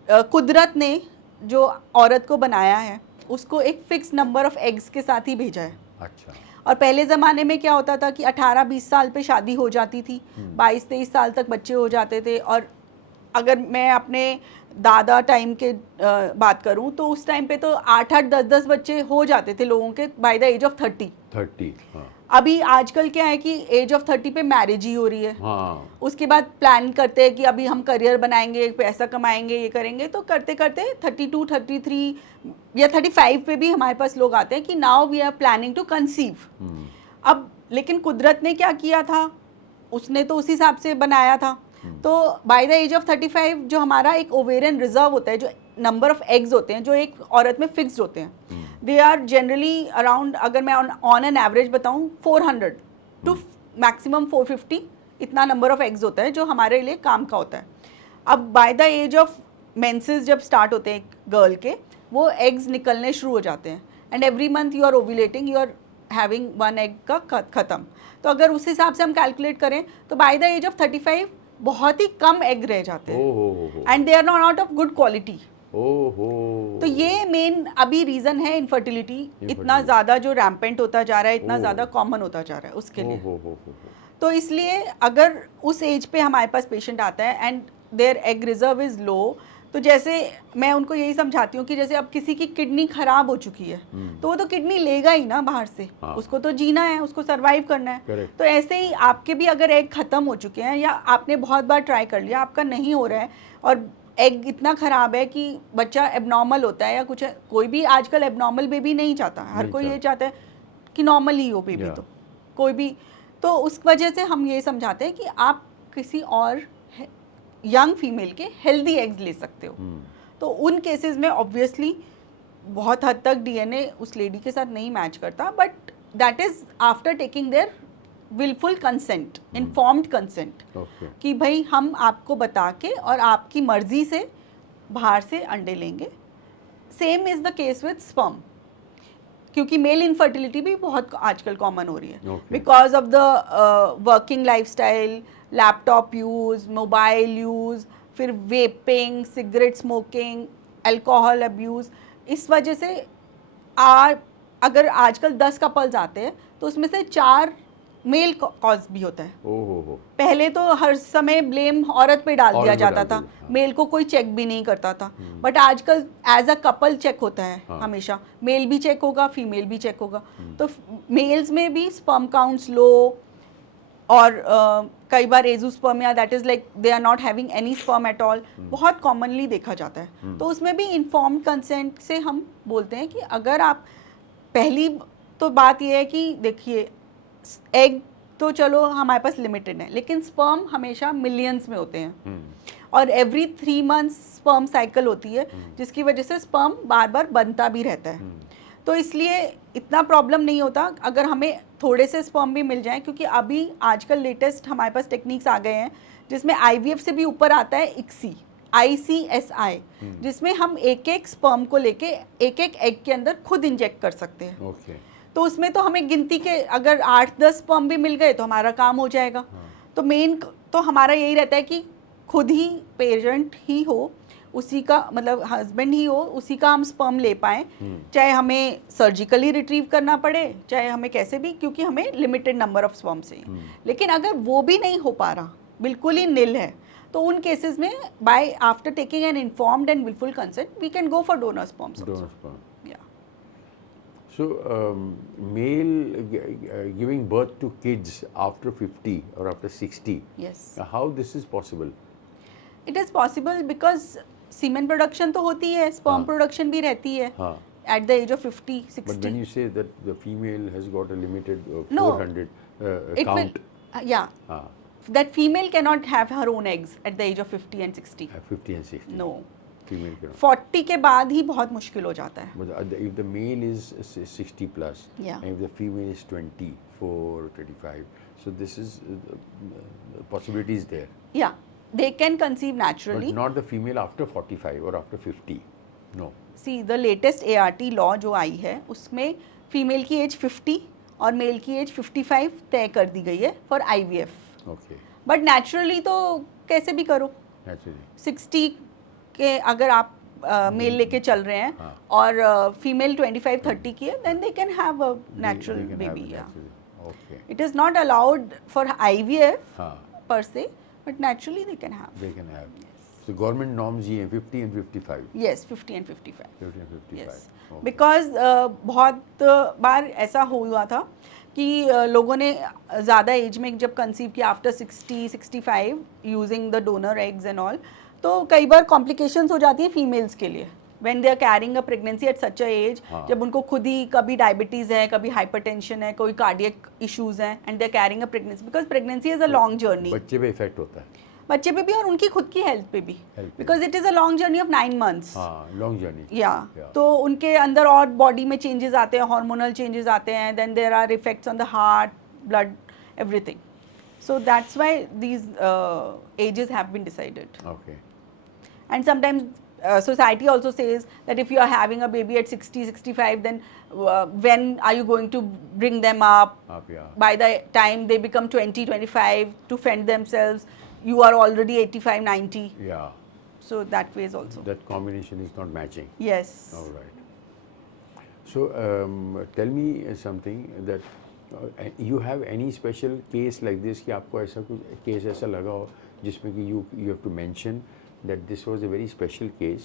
कुदरत ने जो औरत को बनाया है उसको एक फिक्स नंबर ऑफ एग्स के साथ ही भेजा है. अच्छा. और पहले ज़माने में क्या होता था कि 18-20 साल पे शादी हो जाती थी, 22-23 साल तक बच्चे हो जाते थे. और अगर मैं अपने दादा टाइम के बात करूं तो उस टाइम पे तो 8-8, 10-10 बच्चे हो जाते थे लोगों के बाय द एज ऑफ 30. हाँ. अभी आजकल क्या है कि एज ऑफ 30 पे मैरिज ही हो रही है. हाँ. उसके बाद प्लान करते हैं कि अभी हम करियर बनाएंगे, पैसा कमाएंगे, ये करेंगे, तो करते करते 32, 33 या 35 पे भी हमारे पास लोग आते हैं कि now we are planning to conceive. अब लेकिन कुदरत ने क्या किया था, उसने तो उस हिसाब से बनाया था. तो बाय द एज ऑफ 35 जो हमारा एक ओवेरियन रिजर्व होता है, जो नंबर ऑफ एग्स होते हैं जो एक औरत में फिक्स्ड होते हैं, दे आर जनरली अराउंड, अगर मैं ऑन एन एवरेज बताऊं, 400 टू मैक्सिमम 450, इतना नंबर ऑफ एग्स होता है जो हमारे लिए काम का होता है. अब by the age of menses जब स्टार्ट होते हैं गर्ल के, वो एग्स निकलने शुरू हो जाते हैं, and every month you are ovulating, you are having 1 egg का खत्म. तो अगर उस हिसाब से हम कैलकुलेट करें तो बाय द एज ऑफ 35 बहुत ही कम एग रह जाते हैं, and they are not of good quality. तो ये मेन अभी रीजन है इनफर्टिलिटी इतना ज़्यादा जो रैम्पेंट होता जा रहा है, इतना ज़्यादा कॉमन होता जा रहा है उसके लिए. तो इसलिए अगर उस एज पे हमारे पास पेशेंट आता है and their egg reserve is low, तो जैसे मैं उनको यही समझाती हूँ कि जैसे अब किसी की किडनी खराब हो चुकी है, तो वो तो किडनी लेगा ही ना बाहर से. उसको तो जीना है, उसको सरवाइव करना है. तो ऐसे ही आपके भी अगर एग खत्म हो चुके हैं या आपने बहुत बार ट्राई कर लिया, आपका नहीं हो रहा है, और एग इतना ख़राब है कि बच्चा एबनॉर्मल होता है या कुछ है, कोई भी आजकल एबनॉर्मल बेबी नहीं चाहता, हर कोई ये चाहता है कि नॉर्मल ही हो बेबी. तो कोई भी, तो उस वजह से हम ये समझाते हैं कि आप किसी और यंग फीमेल के हेल्दी एग्स ले सकते हो. तो उन केसेस में ऑब्वियसली बहुत हद तक डीएनए उस लेडी के साथ नहीं मैच करता, but that is after taking their wilful consent, informed consent, कि भाई हम आपको बता के और आपकी मर्जी से बाहर से अंडे लेंगे. Same is the case with sperm, क्योंकि मेल इनफर्टिलिटी भी बहुत आजकल कॉमन हो रही है because of the working lifestyle, laptop use, mobile use, फिर vaping, cigarette smoking, alcohol abuse. इस वजह से अगर आजकल 10 कपल्स आते हैं तो उसमें से 4 मेल कॉज भी होता है. पहले तो हर समय ब्लेम औरत पे डाल दिया जाता था, मेल को कोई चेक भी नहीं करता था. बट आजकल एज अ कपल चेक होता है हमेशा, मेल भी चेक होगा, फीमेल भी चेक होगा. तो मेल्स में भी स्पर्म काउंट्स लो, और कई बार azoospermia, that is like they are not having any sperm at all, बहुत कॉमनली देखा जाता है. तो उसमें भी इन्फॉर्म्ड कंसेंट से हम बोलते हैं कि अगर आप, पहली तो बात ये है कि देखिए एग तो चलो हमारे पास लिमिटेड है, लेकिन स्पर्म हमेशा मिलियंस में होते हैं, और एवरी 3 मंथ्स स्पर्म साइकिल होती है, जिसकी वजह से स्पर्म बार बार बनता भी रहता है. तो इसलिए इतना प्रॉब्लम नहीं होता अगर हमें थोड़े से स्पर्म भी मिल जाएं, क्योंकि अभी आजकल लेटेस्ट हमारे पास टेक्निक्स आ गए हैं जिसमें IVF से भी ऊपर आता है ICSI, जिसमें हम एक एक स्पर्म को लेके एक एक एग के अंदर खुद इंजेक्ट कर सकते हैं. तो उसमें तो हमें गिनती के अगर 8-10 स्पर्म भी मिल गए तो हमारा काम हो जाएगा. तो मेन तो हमारा यही रहता है कि खुद ही पेरेंट ही हो, उसी का मतलब हस्बैंड ही हो, उसी का हम स्पर्म ले पाएँ, चाहे हमें सर्जिकली रिट्रीव करना पड़े, चाहे हमें कैसे भी, क्योंकि हमें लिमिटेड नंबर ऑफ स्पर्म चाहिए। लेकिन अगर वो भी नहीं हो पा रहा, बिल्कुल ही निल है, तो उन केसेस में by after taking an informed and wilful consent we can go for donor sperms Donor also. sperm. या So, male giving birth to kids after 50 or after 60, यस, how this is possible? It is possible because semen production तो होती है, sperm हाँ। Production भी रहती है हाँ. at the age of 50, But when 60. you say that the female has got a limited No. 400 It count, will, yeah, हाँ, that female cannot have her own eggs at the age of 50 and 60. 50 and 60. No. Female cannot. 40 के बाद ही बहुत मुश्किल हो जाता है. But if the male is 60 plus, Yeah. and if the female is 24, 25, so this is the possibility is there. Yeah, they can conceive naturally. But not the female after 45 or after 50. No. See, the latest ART law जो आई है उसमें female की as 50 और mail की as 55 तय कर दी गई है for IVF. Okay. But naturally तो कैसे भी करो, Naturally. 60 के अगर आप मेल लेके चल रहे हैं हाँ. और फीमेल 25-30 की है, then they can have a They natural can have baby. it या naturally. Okay. It is not allowed for IVF हाँ. per se, but naturally they can have. They can have. So government norms ये हैं 50 and 55. Yes, 50 and 55. 50 and 55. Yes, Okay. because बहुत बार ऐसा हुआ था कि लोगों ने ज़्यादा एज में जब कंसीव किया after 60-65 using the donor eggs and all, तो कई बार कॉम्प्लिकेशंस हो जाती हैं फीमेल्स के लिए when they are carrying a pregnancy at such a age. हाँ. जब उनको खुद ही कभी डायबिटीज़ है, कभी हाइपरटेंशन है, कोई कार्डियक इश्यूज हैं and they are carrying a pregnancy, because pregnancy is a long journey. बच्चे पे इफेक्ट होता है. बच्चे पे भी और उनकी खुद की हेल्थ पे भी, Health पे because it is a long journey of 9 months. हाँ, लॉन्ग जर्नी. या Yeah. तो उनके अंदर और बॉडी में चेंजेस आते हैं, हार्मोनल चेंजेस आते हैं, then there are effects on the heart, blood, everything. So that's why these ages have been decided. Okay. And sometimes society also says that if you are having a baby at 60-65, then when are you going to bring them up? Yeah. By the time they become 20-25 to fend themselves, you are already 85-90. Yeah. So that way is also. That combination is not matching. Yes. All right. So tell me something that you have any special case like this कि आपको ऐसा कुछ case ऐसा लगा हो जिसमें कि you have to mention that this was a very special case,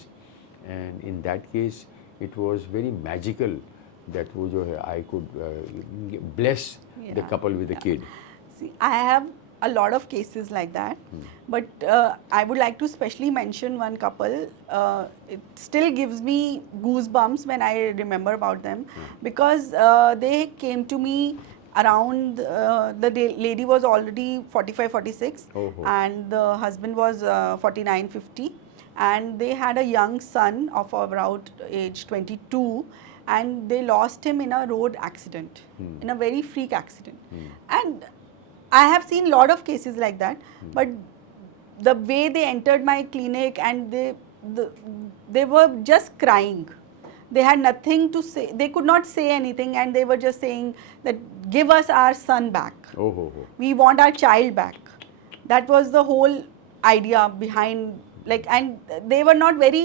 and in that case it was very magical that वो जो है I could bless the Yeah, couple with the kid. See, I have a lot of cases like that, but I would like to specially mention one couple. It still gives me goosebumps when I remember about them, because they came to me around the lady was already 45-46, and the husband was 49-50, and they had a young son of about age 22, and they lost him in a road accident, in a very freak accident. And I have seen lot of cases like that, but the way they entered my clinic and they were just crying. They had nothing to say. They could not say anything, and they were just saying that give us our son back. We want our child back. That was the whole idea behind, like, and they were not very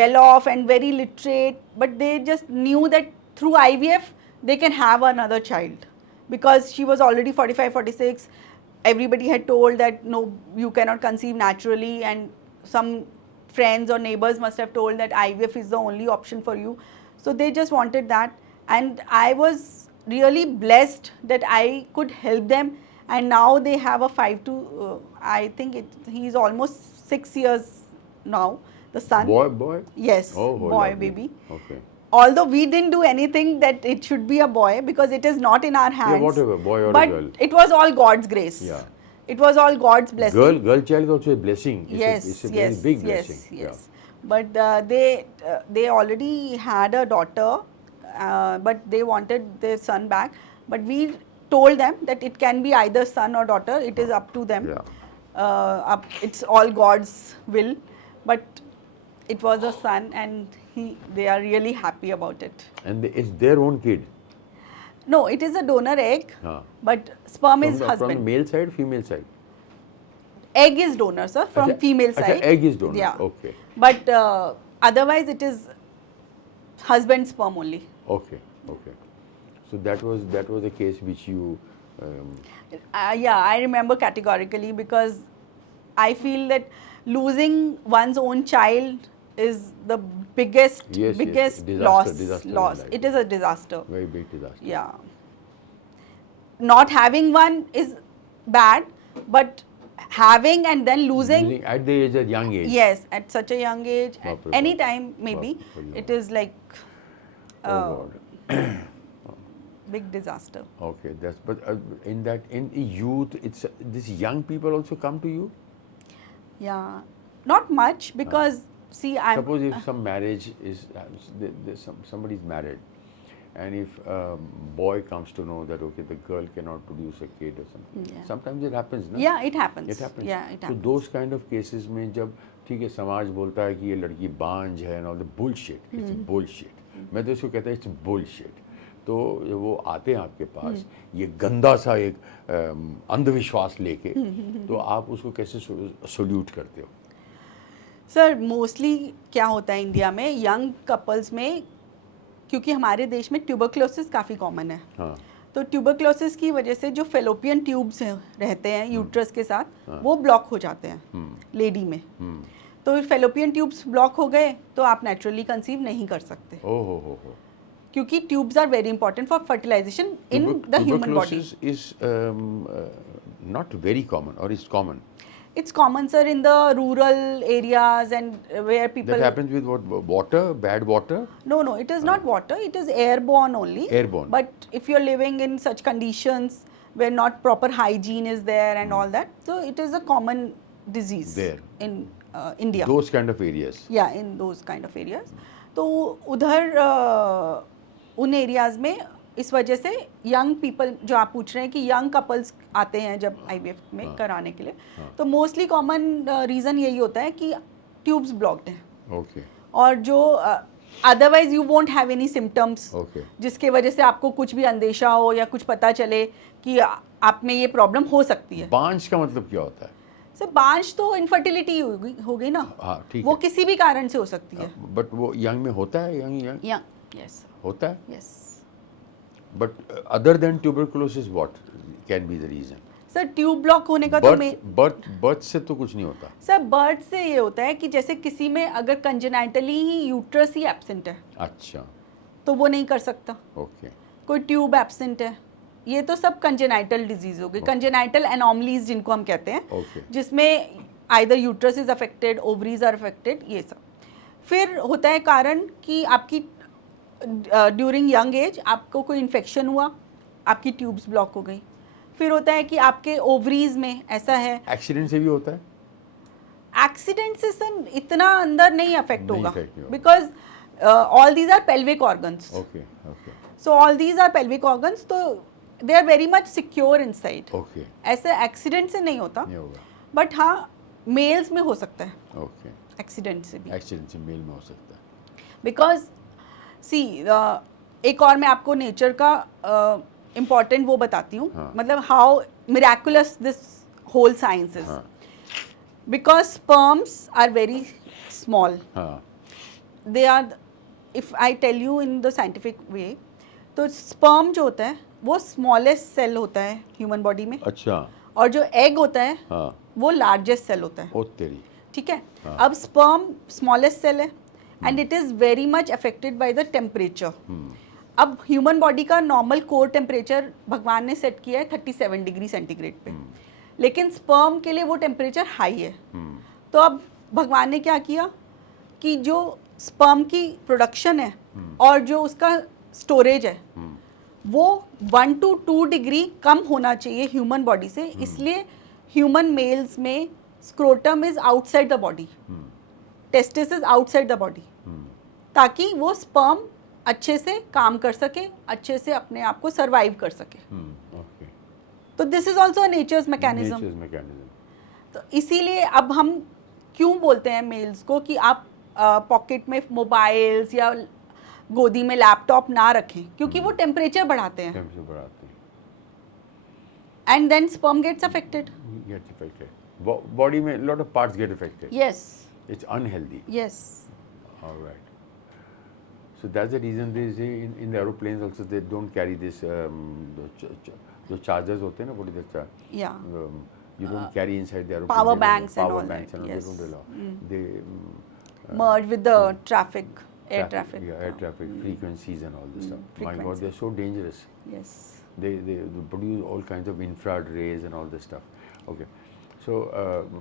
well off and very literate, but they just knew that through IVF they can have another child, because she was already 45-46. Everybody had told that no, you cannot conceive naturally, and some friends or neighbors must have told that IVF is the only option for you. So they just wanted that, and I was really blessed that I could help them, and now they have a 5 to I think he's almost 6 years now, the son. Boy? Yes, Oh, boy, lovely. baby. Okay. Although we didn't do anything that it should be a boy, because it is not in our hands. Yeah, whatever, boy or but a girl. it was all God's grace. Yeah. It was all God's blessing. Girl child is also a blessing. It's a very big blessing. Yes. But they already had a daughter, but they wanted their son back. But we told them that it can be either son or daughter. It is up to them. Yeah. It's all God's will. But it was a son, and they are really happy about it. And it's their own kid. No, it is a donor egg, but sperm is husband. From male side, female side. egg is donor, sir, from अच्छा, female अच्छा, side. egg is donor. Yeah. Okay. But otherwise it is husband's sperm only. Okay. Okay. So that was a case which you. Yeah, I remember categorically because I feel that losing one's own child is the biggest Yes, disaster in loss. life, It is a disaster. Very big disaster. Yeah. Not having one is bad, but having and then losing. At the age of young age. Yes, at such a young age, at Baap re any baap. time maybe, Baap re it baap. is like Oh God. big disaster. Okay, that's but in youth, it's these young people also come to you. Yeah, not much because see, I'm Suppose if some marriage is somebody's married, and if a boy comes to know that okay, the girl cannot produce a kid or something, Yeah. sometimes it happens, no? yeah, it happens. It happens. Yeah, it So happens. those kind of cases में जब ठीक है समाज बोलता है कि ये लड़की बांझ है and all the bullshit, it's bullshit. मैं तो इसको कहता हूँ it's bullshit. तो वो आते हैं आपके पास ये गंदा सा एक अंधविश्वास लेके तो आप उसको कैसे सोल्यूट करते हो? सर मोस्टली क्या होता है इंडिया में यंग कपल्स में, क्योंकि हमारे देश में ट्यूबरक्लोसिस काफ़ी कॉमन है, हाँ तो ट्यूबरक्लोसिस की वजह से जो फेलोपियन ट्यूब्स रहते हैं यूट्रस के साथ वो ब्लॉक हो जाते हैं लेडी में। तो फेलोपियन ट्यूब्स ब्लॉक हो गए तो आप नेचुरली कंसीव नहीं कर सकते, हो क्योंकि tubes are very important for fertilisation in the human body. Tuberculosis is not very common or is common. It's common, sir, in the rural areas and where people. That happens with what, water, bad water? No, it is not water. It is airborne only. Airborne. But if you're living in such conditions where not proper hygiene is there and all that, so it is a common disease There. in India. Those kind of areas. Yeah, in those kind of areas. तो उधर उन areas में इस वजह से young people जो आप पूछ रहे हैं कि यंग कपल्स आते हैं जब आईवीएफ में कराने के लिए, तो मोस्टली कॉमन रीज़न यही होता है कि ट्यूब्स ब्लॉक्ड हैं। Okay. और जो otherwise you won't have any symptoms, Okay. जिसके वजह से आपको कुछ भी अंदेशा हो या कुछ पता चले कि आप में ये प्रॉब्लम हो सकती है। बांझ का मतलब क्या होता है? सर बांझ तो इनफर्टिलिटी हो गई ना, हाँ ठीक वो है। किसी भी कारण से हो सकती है। बट वो यंग में होता है, यंग यस होता है। Yes but other than tuberculosis what can be the reason? Sir tube block होने का तो बर्थ से तो कुछ नहीं होता। सर बर्थ से ये होता है कि जैसे किसी में अगर कंजेनाइटली ही यूट्रस ही एब्सेंट है अच्छा तो वो नहीं कर सकता। ओके कोई ट्यूब एब्सेंट है, ये तो सब कंजेनाइटल डिजीज हो गई, कंजेनाइटल एनोमलीज जिनको हम कहते हैं, ओके जिसमें either uterus is affected, ovaries are affected, ये सब। फिर होता है कारण कि आपकी ड्यूरिंग यंग एज आपको कोई इन्फेक्शन हुआ, आपकी ट्यूब्स ब्लॉक हो गई। फिर होता है कि आपके ओवरीज में ऐसा है। एक्सीडेंट से भी होता है? एक्सीडेंट से सर इतना अंदर नहीं अफेक्ट नहीं होगा, affect होगा। Because all these are pelvic organs, okay okay so all these are pelvic organs, तो they are very much secure inside. Okay ऐसे एक्सीडेंट से नहीं होता, नहीं होगा। बट हाँ मेल्स में हो सकता है ओके एक्सीडेंट से भी, एक्सीडेंट से मेल में हो सकता है। बिकॉज सी एक और मैं आपको नेचर का इम्पॉर्टेंट वो बताती हूँ, हाँ। मतलब how miraculous this whole science is, हाँ because sperms are very small, हाँ they are, if I tell you in the scientific way, तो स्पर्म जो होता है वो स्मॉलेस्ट सेल होता है ह्यूमन बॉडी में, अच्छा और जो एग होता है हाँ वो लार्जेस्ट सेल होता है। ओ तेरी ठीक है, हाँ। अब स्पर्म स्मॉलेस्ट सेल है and it is very much affected by the temperature. अब ह्यूमन बॉडी का नॉर्मल कोर टेम्परेचर भगवान ने सेट किया है 37 डिग्री सेंटीग्रेड पे, लेकिन स्पर्म के लिए वो टेम्परेचर हाई है। तो अब भगवान ने क्या किया कि जो स्पर्म की प्रोडक्शन है और जो उसका स्टोरेज है वो 1 to 2 डिग्री कम होना चाहिए ह्यूमन बॉडी से, इसलिए ह्यूमन मेल्स में scrotum is outside the body, testis is outside the body, ताकि वो स्पर्म अच्छे से काम कर सके, अच्छे से अपने आप को सरवाइव कर सके। ओके तो this is also nature's mechanism. Nature's mechanism. तो इसीलिए अब हम क्यों बोलते हैं मेल्स को कि आप पॉकेट में मोबाइल्स या गोदी में लैपटॉप ना रखें, क्योंकि वो टेम्परेचर बढ़ाते हैं टेम्परेचर बढ़ाते हैं, and then sperm gets affected. Gets affected. Body में lot of parts get affected. Yes. It's unhealthy. Yes. All right. So that's the reason they say in the aeroplanes also they don't carry this जो chargers होते हैं ना what is that Yeah. you don't carry inside the aeroplane. Power They don't- banks and power all banks that, and all, yes. they don't allow. They Merge with the traffic, air traffic. Yeah, air traffic frequencies and all this stuff. My God, frequency. they're so dangerous. Yes. They produce all kinds of infrared rays and all this stuff. Okay, so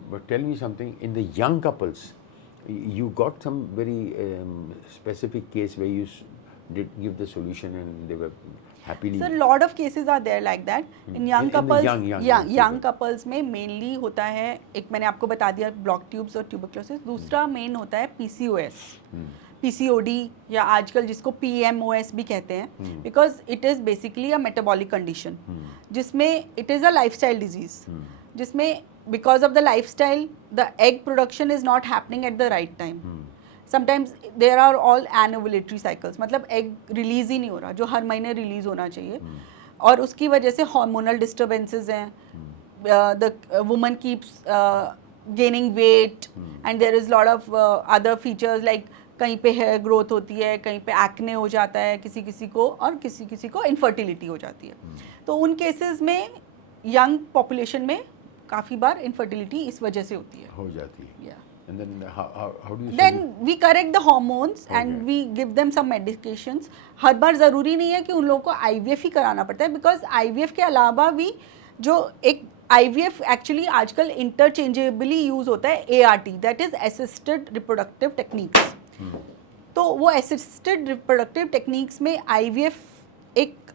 but tell me something. In the young couples, you got some very specific case where you did give the solution and they were happily. So a lot of cases are there like that. In young In the couples, young couples में mainly होता है, एक मैंने आपको बता दिया block tubes और tuberculosis. दूसरा main होता है PCOS. PCOD या आजकल जिसको PMOS भी कहते हैं, because it is basically a metabolic condition, जिसमें it is a lifestyle disease, जिसमें because of the lifestyle the egg production is not happening at the right time. Sometimes there are all anovulatory cycles, मतलब egg release ही नहीं हो रहा जो हर महीने release होना चाहिए, और उसकी वजह से hormonal disturbances हैं, the woman keeps gaining weight and there is lot of other features like कहीं पे हेयर ग्रोथ होती है, कहीं पे एक्ने हो जाता है किसी किसी को, और किसी किसी को इनफर्टिलिटी हो जाती है. तो उन केसेस में यंग पॉपुलेशन में काफ़ी बार इनफर्टिलिटी इस वजह से होती है. हो जाती है. Yeah. And then how do you? Then we correct the hormones and Okay. we give them some medications. हर बार ज़रूरी नहीं है कि उन लोगों को IVF ही कराना पड़ता है, because IVF के अलावा भी जो एक IVF एक्चुअली आजकल इंटरचेंजेबली यूज़ होता है ART, that is assisted reproductive techniques. तो वो असिस्टेड रिप्रोडक्टिव टेक्निक्स में IVF एक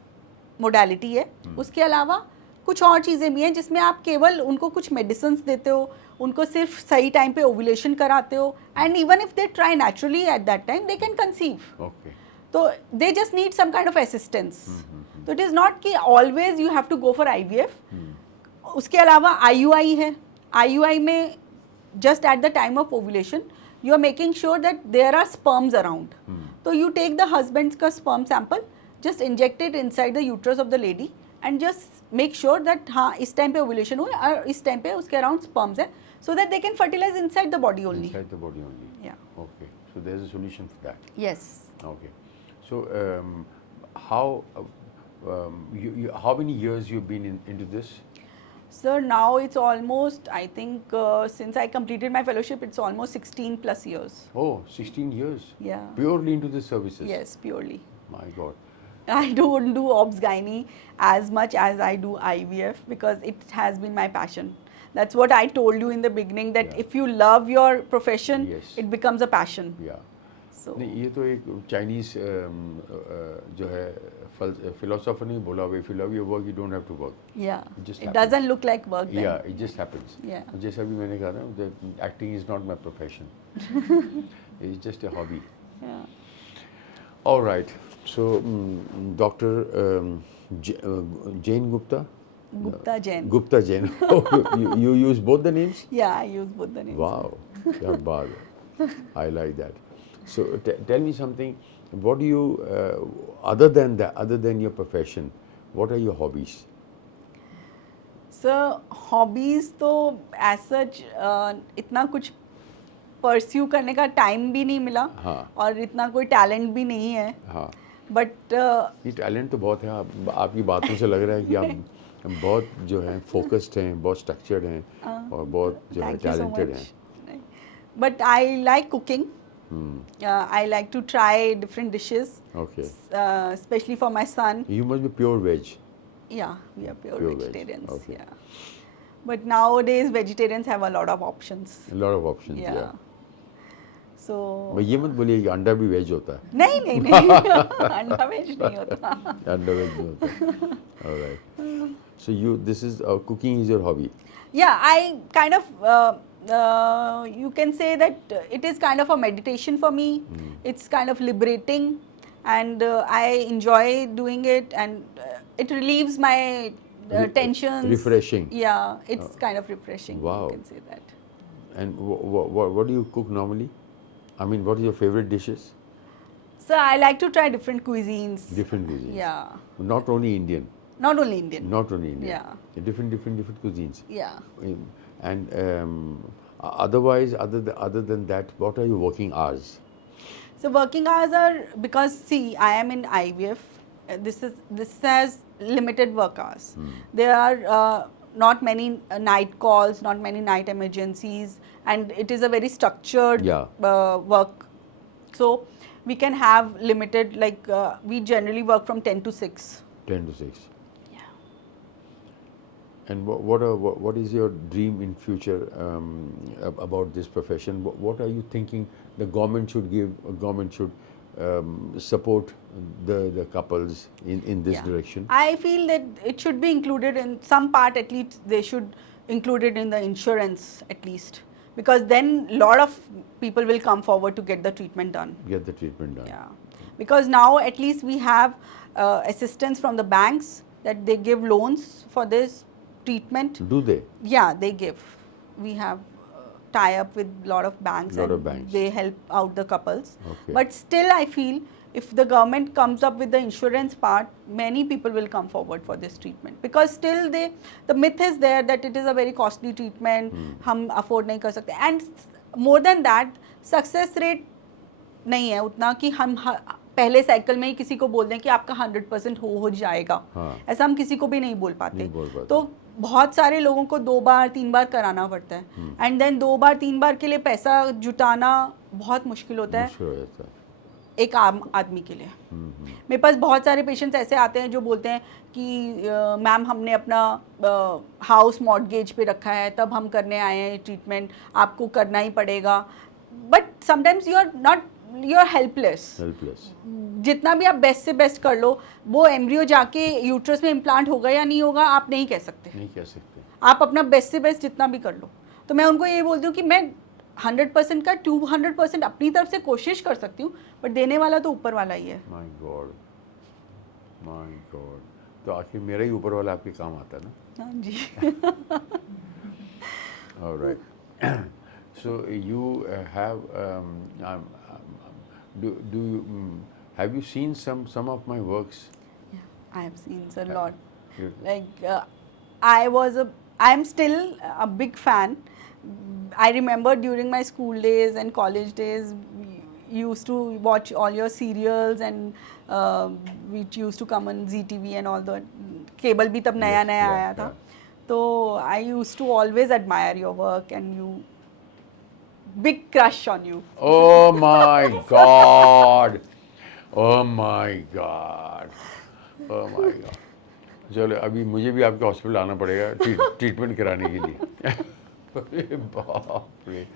मोडालिटी है. उसके अलावा कुछ और चीज़ें भी हैं जिसमें आप केवल उनको कुछ मेडिसिन्स देते हो, उनको सिर्फ सही टाइम पे ओव्यूलेशन कराते हो, and even if they try naturally at that time they can conceive. Okay. तो they just need some kind of assistance. तो इट इज़ नॉट कि always you have to go for IVF. उसके अलावा IUI है. IUI में just at the time of ovulation you are making sure that there are sperms around. So you take the husband's का sperm sample, just inject it inside the uterus of the lady and just make sure that हाँ इस time पे ovulation हुआ है और इस time पे उसके around sperms है, so that they can fertilize inside the body only. Inside the body only. Yeah. Okay. So there's a solution for that. Yes. Okay. So how how many years you've been into this? So now it's almost, I think since I completed my fellowship, it's almost 16 plus years. Oh, 16 years. Yeah. Purely into the services. Yes, purely. My God. I don't do obs gynae as much as I do IVF because it has been my passion. That's what I told you in the beginning, that Yeah. if you love your profession, Yes. it becomes a passion. Yeah. So नहीं ये तो एक Chinese जो है philosopher ने बोला हुआ, if you love your work you don't have to work. yeah, It just it happens. doesn't look like work then. Yeah, it just happens. Yeah. जैसा भी मैंने कहा ना, the acting is not my profession. It's just a hobby. Yeah. All right. So Dr. Jane Gupta. Gupta Jain. Gupta Jain. Oh, you use both the names? Yeah, I use both the names. Wow, क्या बात है. I like that. So tell me something. What do you other than your profession? What are your hobbies? So hobbies तो as such इतना कुछ pursue करने का time भी नहीं मिला, हाँ. और इतना कोई talent भी नहीं है. हाँ. But ये टैलेंट तो बहुत है. आपकी बातों से लग रहा है कि आप बहुत जो है फोकस्ड हैं, बहुत स्ट्रक्चर्ड हैं और बहुत जो है thank you so talented much. हैं. But I like cooking. I like to try different dishes, Okay. Especially for my son. You must be pure veg. Yeah, we are pure Pure veg, vegetarians. okay. Yeah. But nowadays vegetarians have a lot of options. A lot of options. Yeah. Yeah. So मैं ये मत बोलिए कि अंडा भी veg होता है. नहीं नहीं नहीं अंडा वेज नहीं होता. अंडा वेज नहीं होता. All right. So this is cooking is your hobby. Yeah, I kind of you can say that it is kind of a meditation for me. It's kind of liberating, and I enjoy doing it, and it relieves my tensions. Refreshing. Yeah, it's kind of refreshing. Wow. You can say that. And what do you cook normally? I mean, what is your favorite dishes? So I like to try different cuisines. Different cuisines. Yeah. Not only Indian. Not only Indian. Not only Indian. Yeah. Different cuisines. Yeah. And otherwise, other than that, what are your working hours? So working hours are, because see, I am in IVF. This has limited work hours. There are not many night calls, not many night emergencies, and it is a very structured work. So we can have limited, like we generally work from 10 to 6. 10 to 6. Yeah. And what is your dream in future about this profession? What are you thinking the government should give? Government should support the couples in this direction? I feel that it should be included in some part, at least they should include it in the insurance at least, because then a lot of people will come forward to get the treatment done. Get the treatment done. Yeah, because now at least we have assistance from the banks, that they give loans for this treatment. Do they? Yeah, they give. We have tie up with lot of banks, banks. They help out the couples. Okay. But still I feel if the government comes up with the insurance part, many people will come forward for this treatment, because still the myth is there that it is a very costly treatment, हम afford नहीं कर सकते, and more than that success rate नहीं है उतना कि हम पहले साइकिल में ही किसी को बोल दें कि आपका 100% हो जाएगा. ऐसा हम किसी को भी नहीं बोल पाते. तो बहुत सारे लोगों को 2 बार 3 बार कराना पड़ता है, एंड देन 2 बार 3 बार के लिए पैसा जुटाना बहुत मुश्किल होता है एक आम आदमी के लिए. मेरे पास बहुत सारे पेशेंट्स ऐसे आते हैं जो बोलते हैं कि मैम हमने अपना हाउस मॉर्टगेज पे रखा है, तब हम करने आए हैं ट्रीटमेंट, आपको करना ही पड़ेगा. But sometimes you are helpless. जितना भी आप बेस्ट से बेस्ट कर लो, वो एम्ब्रियो जाके यूट्रस में इम्प्लांट होगा या नहीं होगा आप नहीं कह सकते. आप अपना बेस्ट से बेस्ट जितना भी कर लो. तो मैं उनको ये बोलती हूँ कि मैं 100% का 200% अपनी तरफ से कोशिश कर सकती हूँ, बट देने वाला तो ऊपर वाला ही है. My God. तो आखिर मेरा ही ऊपर वाला आपके काम आता है ना. हाँ जी. Alright. So you have have you seen some of my works? Yeah, I have seen a lot. You- Like I am still a big fan. I remember during my school days and college days, we used to watch all your serials, and which used to come on ZTV and all the cable भी तब नया आया था. तो I used to always admire your work, and you big crush on you. Oh my God! Oh my God! Oh my God! चलो अभी मुझे भी आपके हॉस्पिटल आना पड़ेगा ट्रीटमेंट कराने के लिए. बाप रे.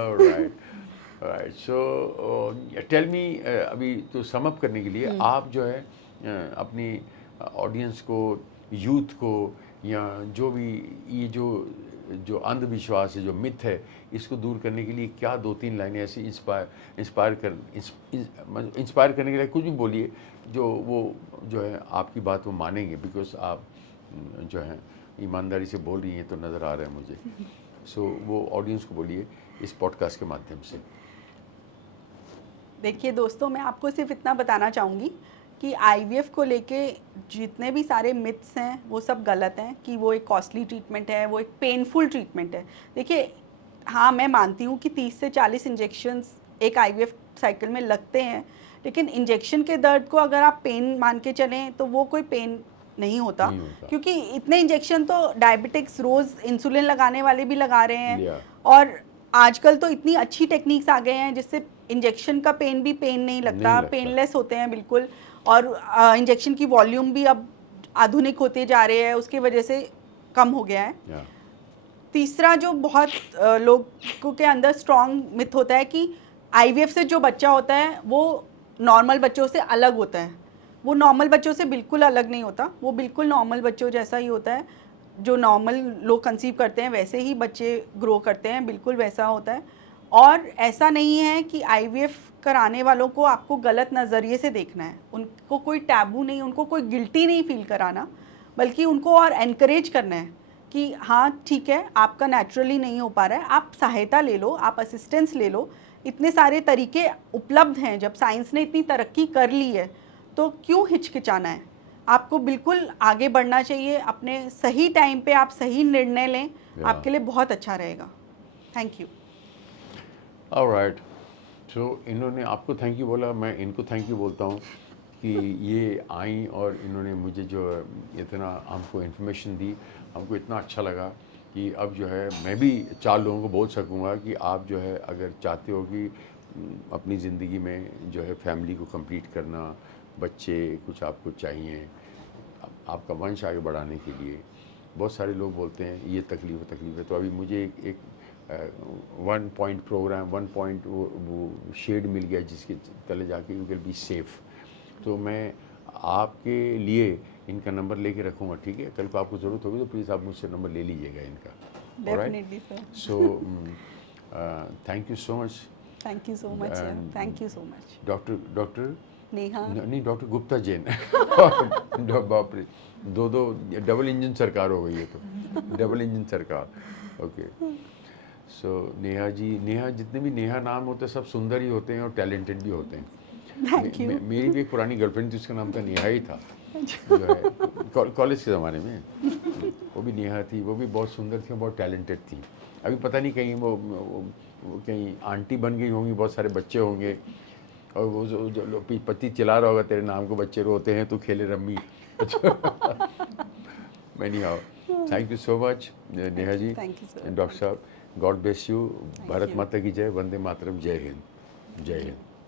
Alright. So tell me, अभी तो सम अप करने के लिए आप जो है अपनी ऑडियंस को, यूथ को, या जो भी ये जो अंधविश्वास है, जो मिथ है, इसको दूर करने के लिए क्या 2-3 लाइनें ऐसी इंस्पायर करने के लिए कुछ भी बोलिए जो है आपकी बात वो मानेंगे, बिकॉज आप जो है ईमानदारी से बोल रही हैं तो नज़र आ रहा है मुझे. सो वो ऑडियंस को बोलिए इस पॉडकास्ट के माध्यम से. देखिए दोस्तों, मैं आपको सिर्फ इतना बताना चाहूँगी कि IVF को लेके जितने भी सारे मिथ्स हैं वो सब गलत हैं, कि वो एक कॉस्टली ट्रीटमेंट है, वो एक पेनफुल ट्रीटमेंट है. देखिए हाँ, मैं मानती हूँ कि 30 से 40 इंजेक्शंस एक IVF साइकिल में लगते हैं, लेकिन इंजेक्शन के दर्द को अगर आप पेन मान के चलें तो वो कोई पेन नहीं होता. क्योंकि इतने इंजेक्शन तो डायबिटिक्स रोज़ इंसुलिन लगाने वाले भी लगा रहे हैं. और आजकल तो इतनी अच्छी टेक्निक्स आ गए हैं जिससे इंजेक्शन का पेन भी पेन नहीं लगता, पेनलेस होते हैं बिल्कुल. और इंजेक्शन की वॉल्यूम भी अब आधुनिक होते जा रहे हैं, उसकी वजह से कम हो गया है. तीसरा जो बहुत लोगों के अंदर स्ट्रॉन्ग मिथ होता है कि IVF से जो बच्चा होता है वो नॉर्मल बच्चों से अलग होता है. वो नॉर्मल बच्चों से बिल्कुल अलग नहीं होता. वो बिल्कुल नॉर्मल बच्चों जैसा ही होता है. जो नॉर्मल लोग कंसीव करते हैं वैसे ही बच्चे ग्रो करते हैं, बिल्कुल वैसा होता है. और ऐसा नहीं है कि IVF कराने वालों को आपको गलत नज़रिए से देखना है. उनको कोई टैबू नहीं, उनको कोई गिल्टी नहीं फील कराना, बल्कि उनको और एनकरेज करना है कि हाँ ठीक है, आपका नेचुरली नहीं हो पा रहा है, आप सहायता ले लो, आप असिस्टेंस ले लो. इतने सारे तरीके उपलब्ध हैं. जब साइंस ने इतनी तरक्की कर ली है तो क्यों हिचकिचाना है. आपको बिल्कुल आगे बढ़ना चाहिए, अपने सही टाइम पे आप सही निर्णय लें, आपके लिए बहुत अच्छा रहेगा। Thank you. ऑलराइट, तो इन्होंने आपको थैंक यू बोला, मैं इनको थैंक यू बोलता हूँ कि ये आई और इन्होंने मुझे जो इतना हमको इन्फॉर्मेशन दी, हमको इतना अच्छा लगा कि अब जो है मैं भी 4 लोगों को बोल सकूँगा कि आप जो है अगर चाहते हो कि अपनी ज़िंदगी में जो है फैमिली को कंप्लीट करना, बच्चे कुछ आपको चाहिए आपका वंश आगे बढ़ाने के लिए, बहुत सारे लोग बोलते हैं ये तकलीफ़ है। तो अभी मुझे एक 1 पॉइंट प्रोग्राम 1 पॉइंट वो शेड मिल गया जिसके तले जाके यू विल बी सेफ़। तो मैं आपके लिए इनका नंबर लेके रखूँगा, ठीक है? कल को आपको ज़रूरत होगी तो प्लीज़ आप मुझसे नंबर ले लीजिएगा इनका। Definitely sir. So thank you so much. Thank you so much sir, thank you so much. Doctor Neha. नहीं, डॉक्टर गुप्ता जैन। बाप रे, दो डबल इंजन सरकार हो गई है, तो डबल इंजन सरकार। ओके, सो नेहा जी, नेहा जितने भी नेहा नाम होते हैं सब सुंदर ही होते हैं और टैलेंटेड भी होते हैं। Thank you. मेरी भी एक पुरानी गर्लफ्रेंड थी, उसका नाम था नेहा ही था, जो है कॉलेज के ज़माने में। वो भी नेहा थी, वो भी बहुत सुंदर थी, बहुत टैलेंटेड थी। अभी पता नहीं कहीं वो कहीं आंटी बन गई होंगी, बहुत सारे बच्चे होंगे, और वो जो पति चिल्ला रहा होगा तेरे नाम को, बच्चे रोते हैं, तू खेले रम्मी। मैनी हाउ, thank you so much Neha ji. Thank you sir. Doctor साहब, God bless you. Bharat you. माता की जय, वंदे मातरम, जय हिंद, जय हिंद।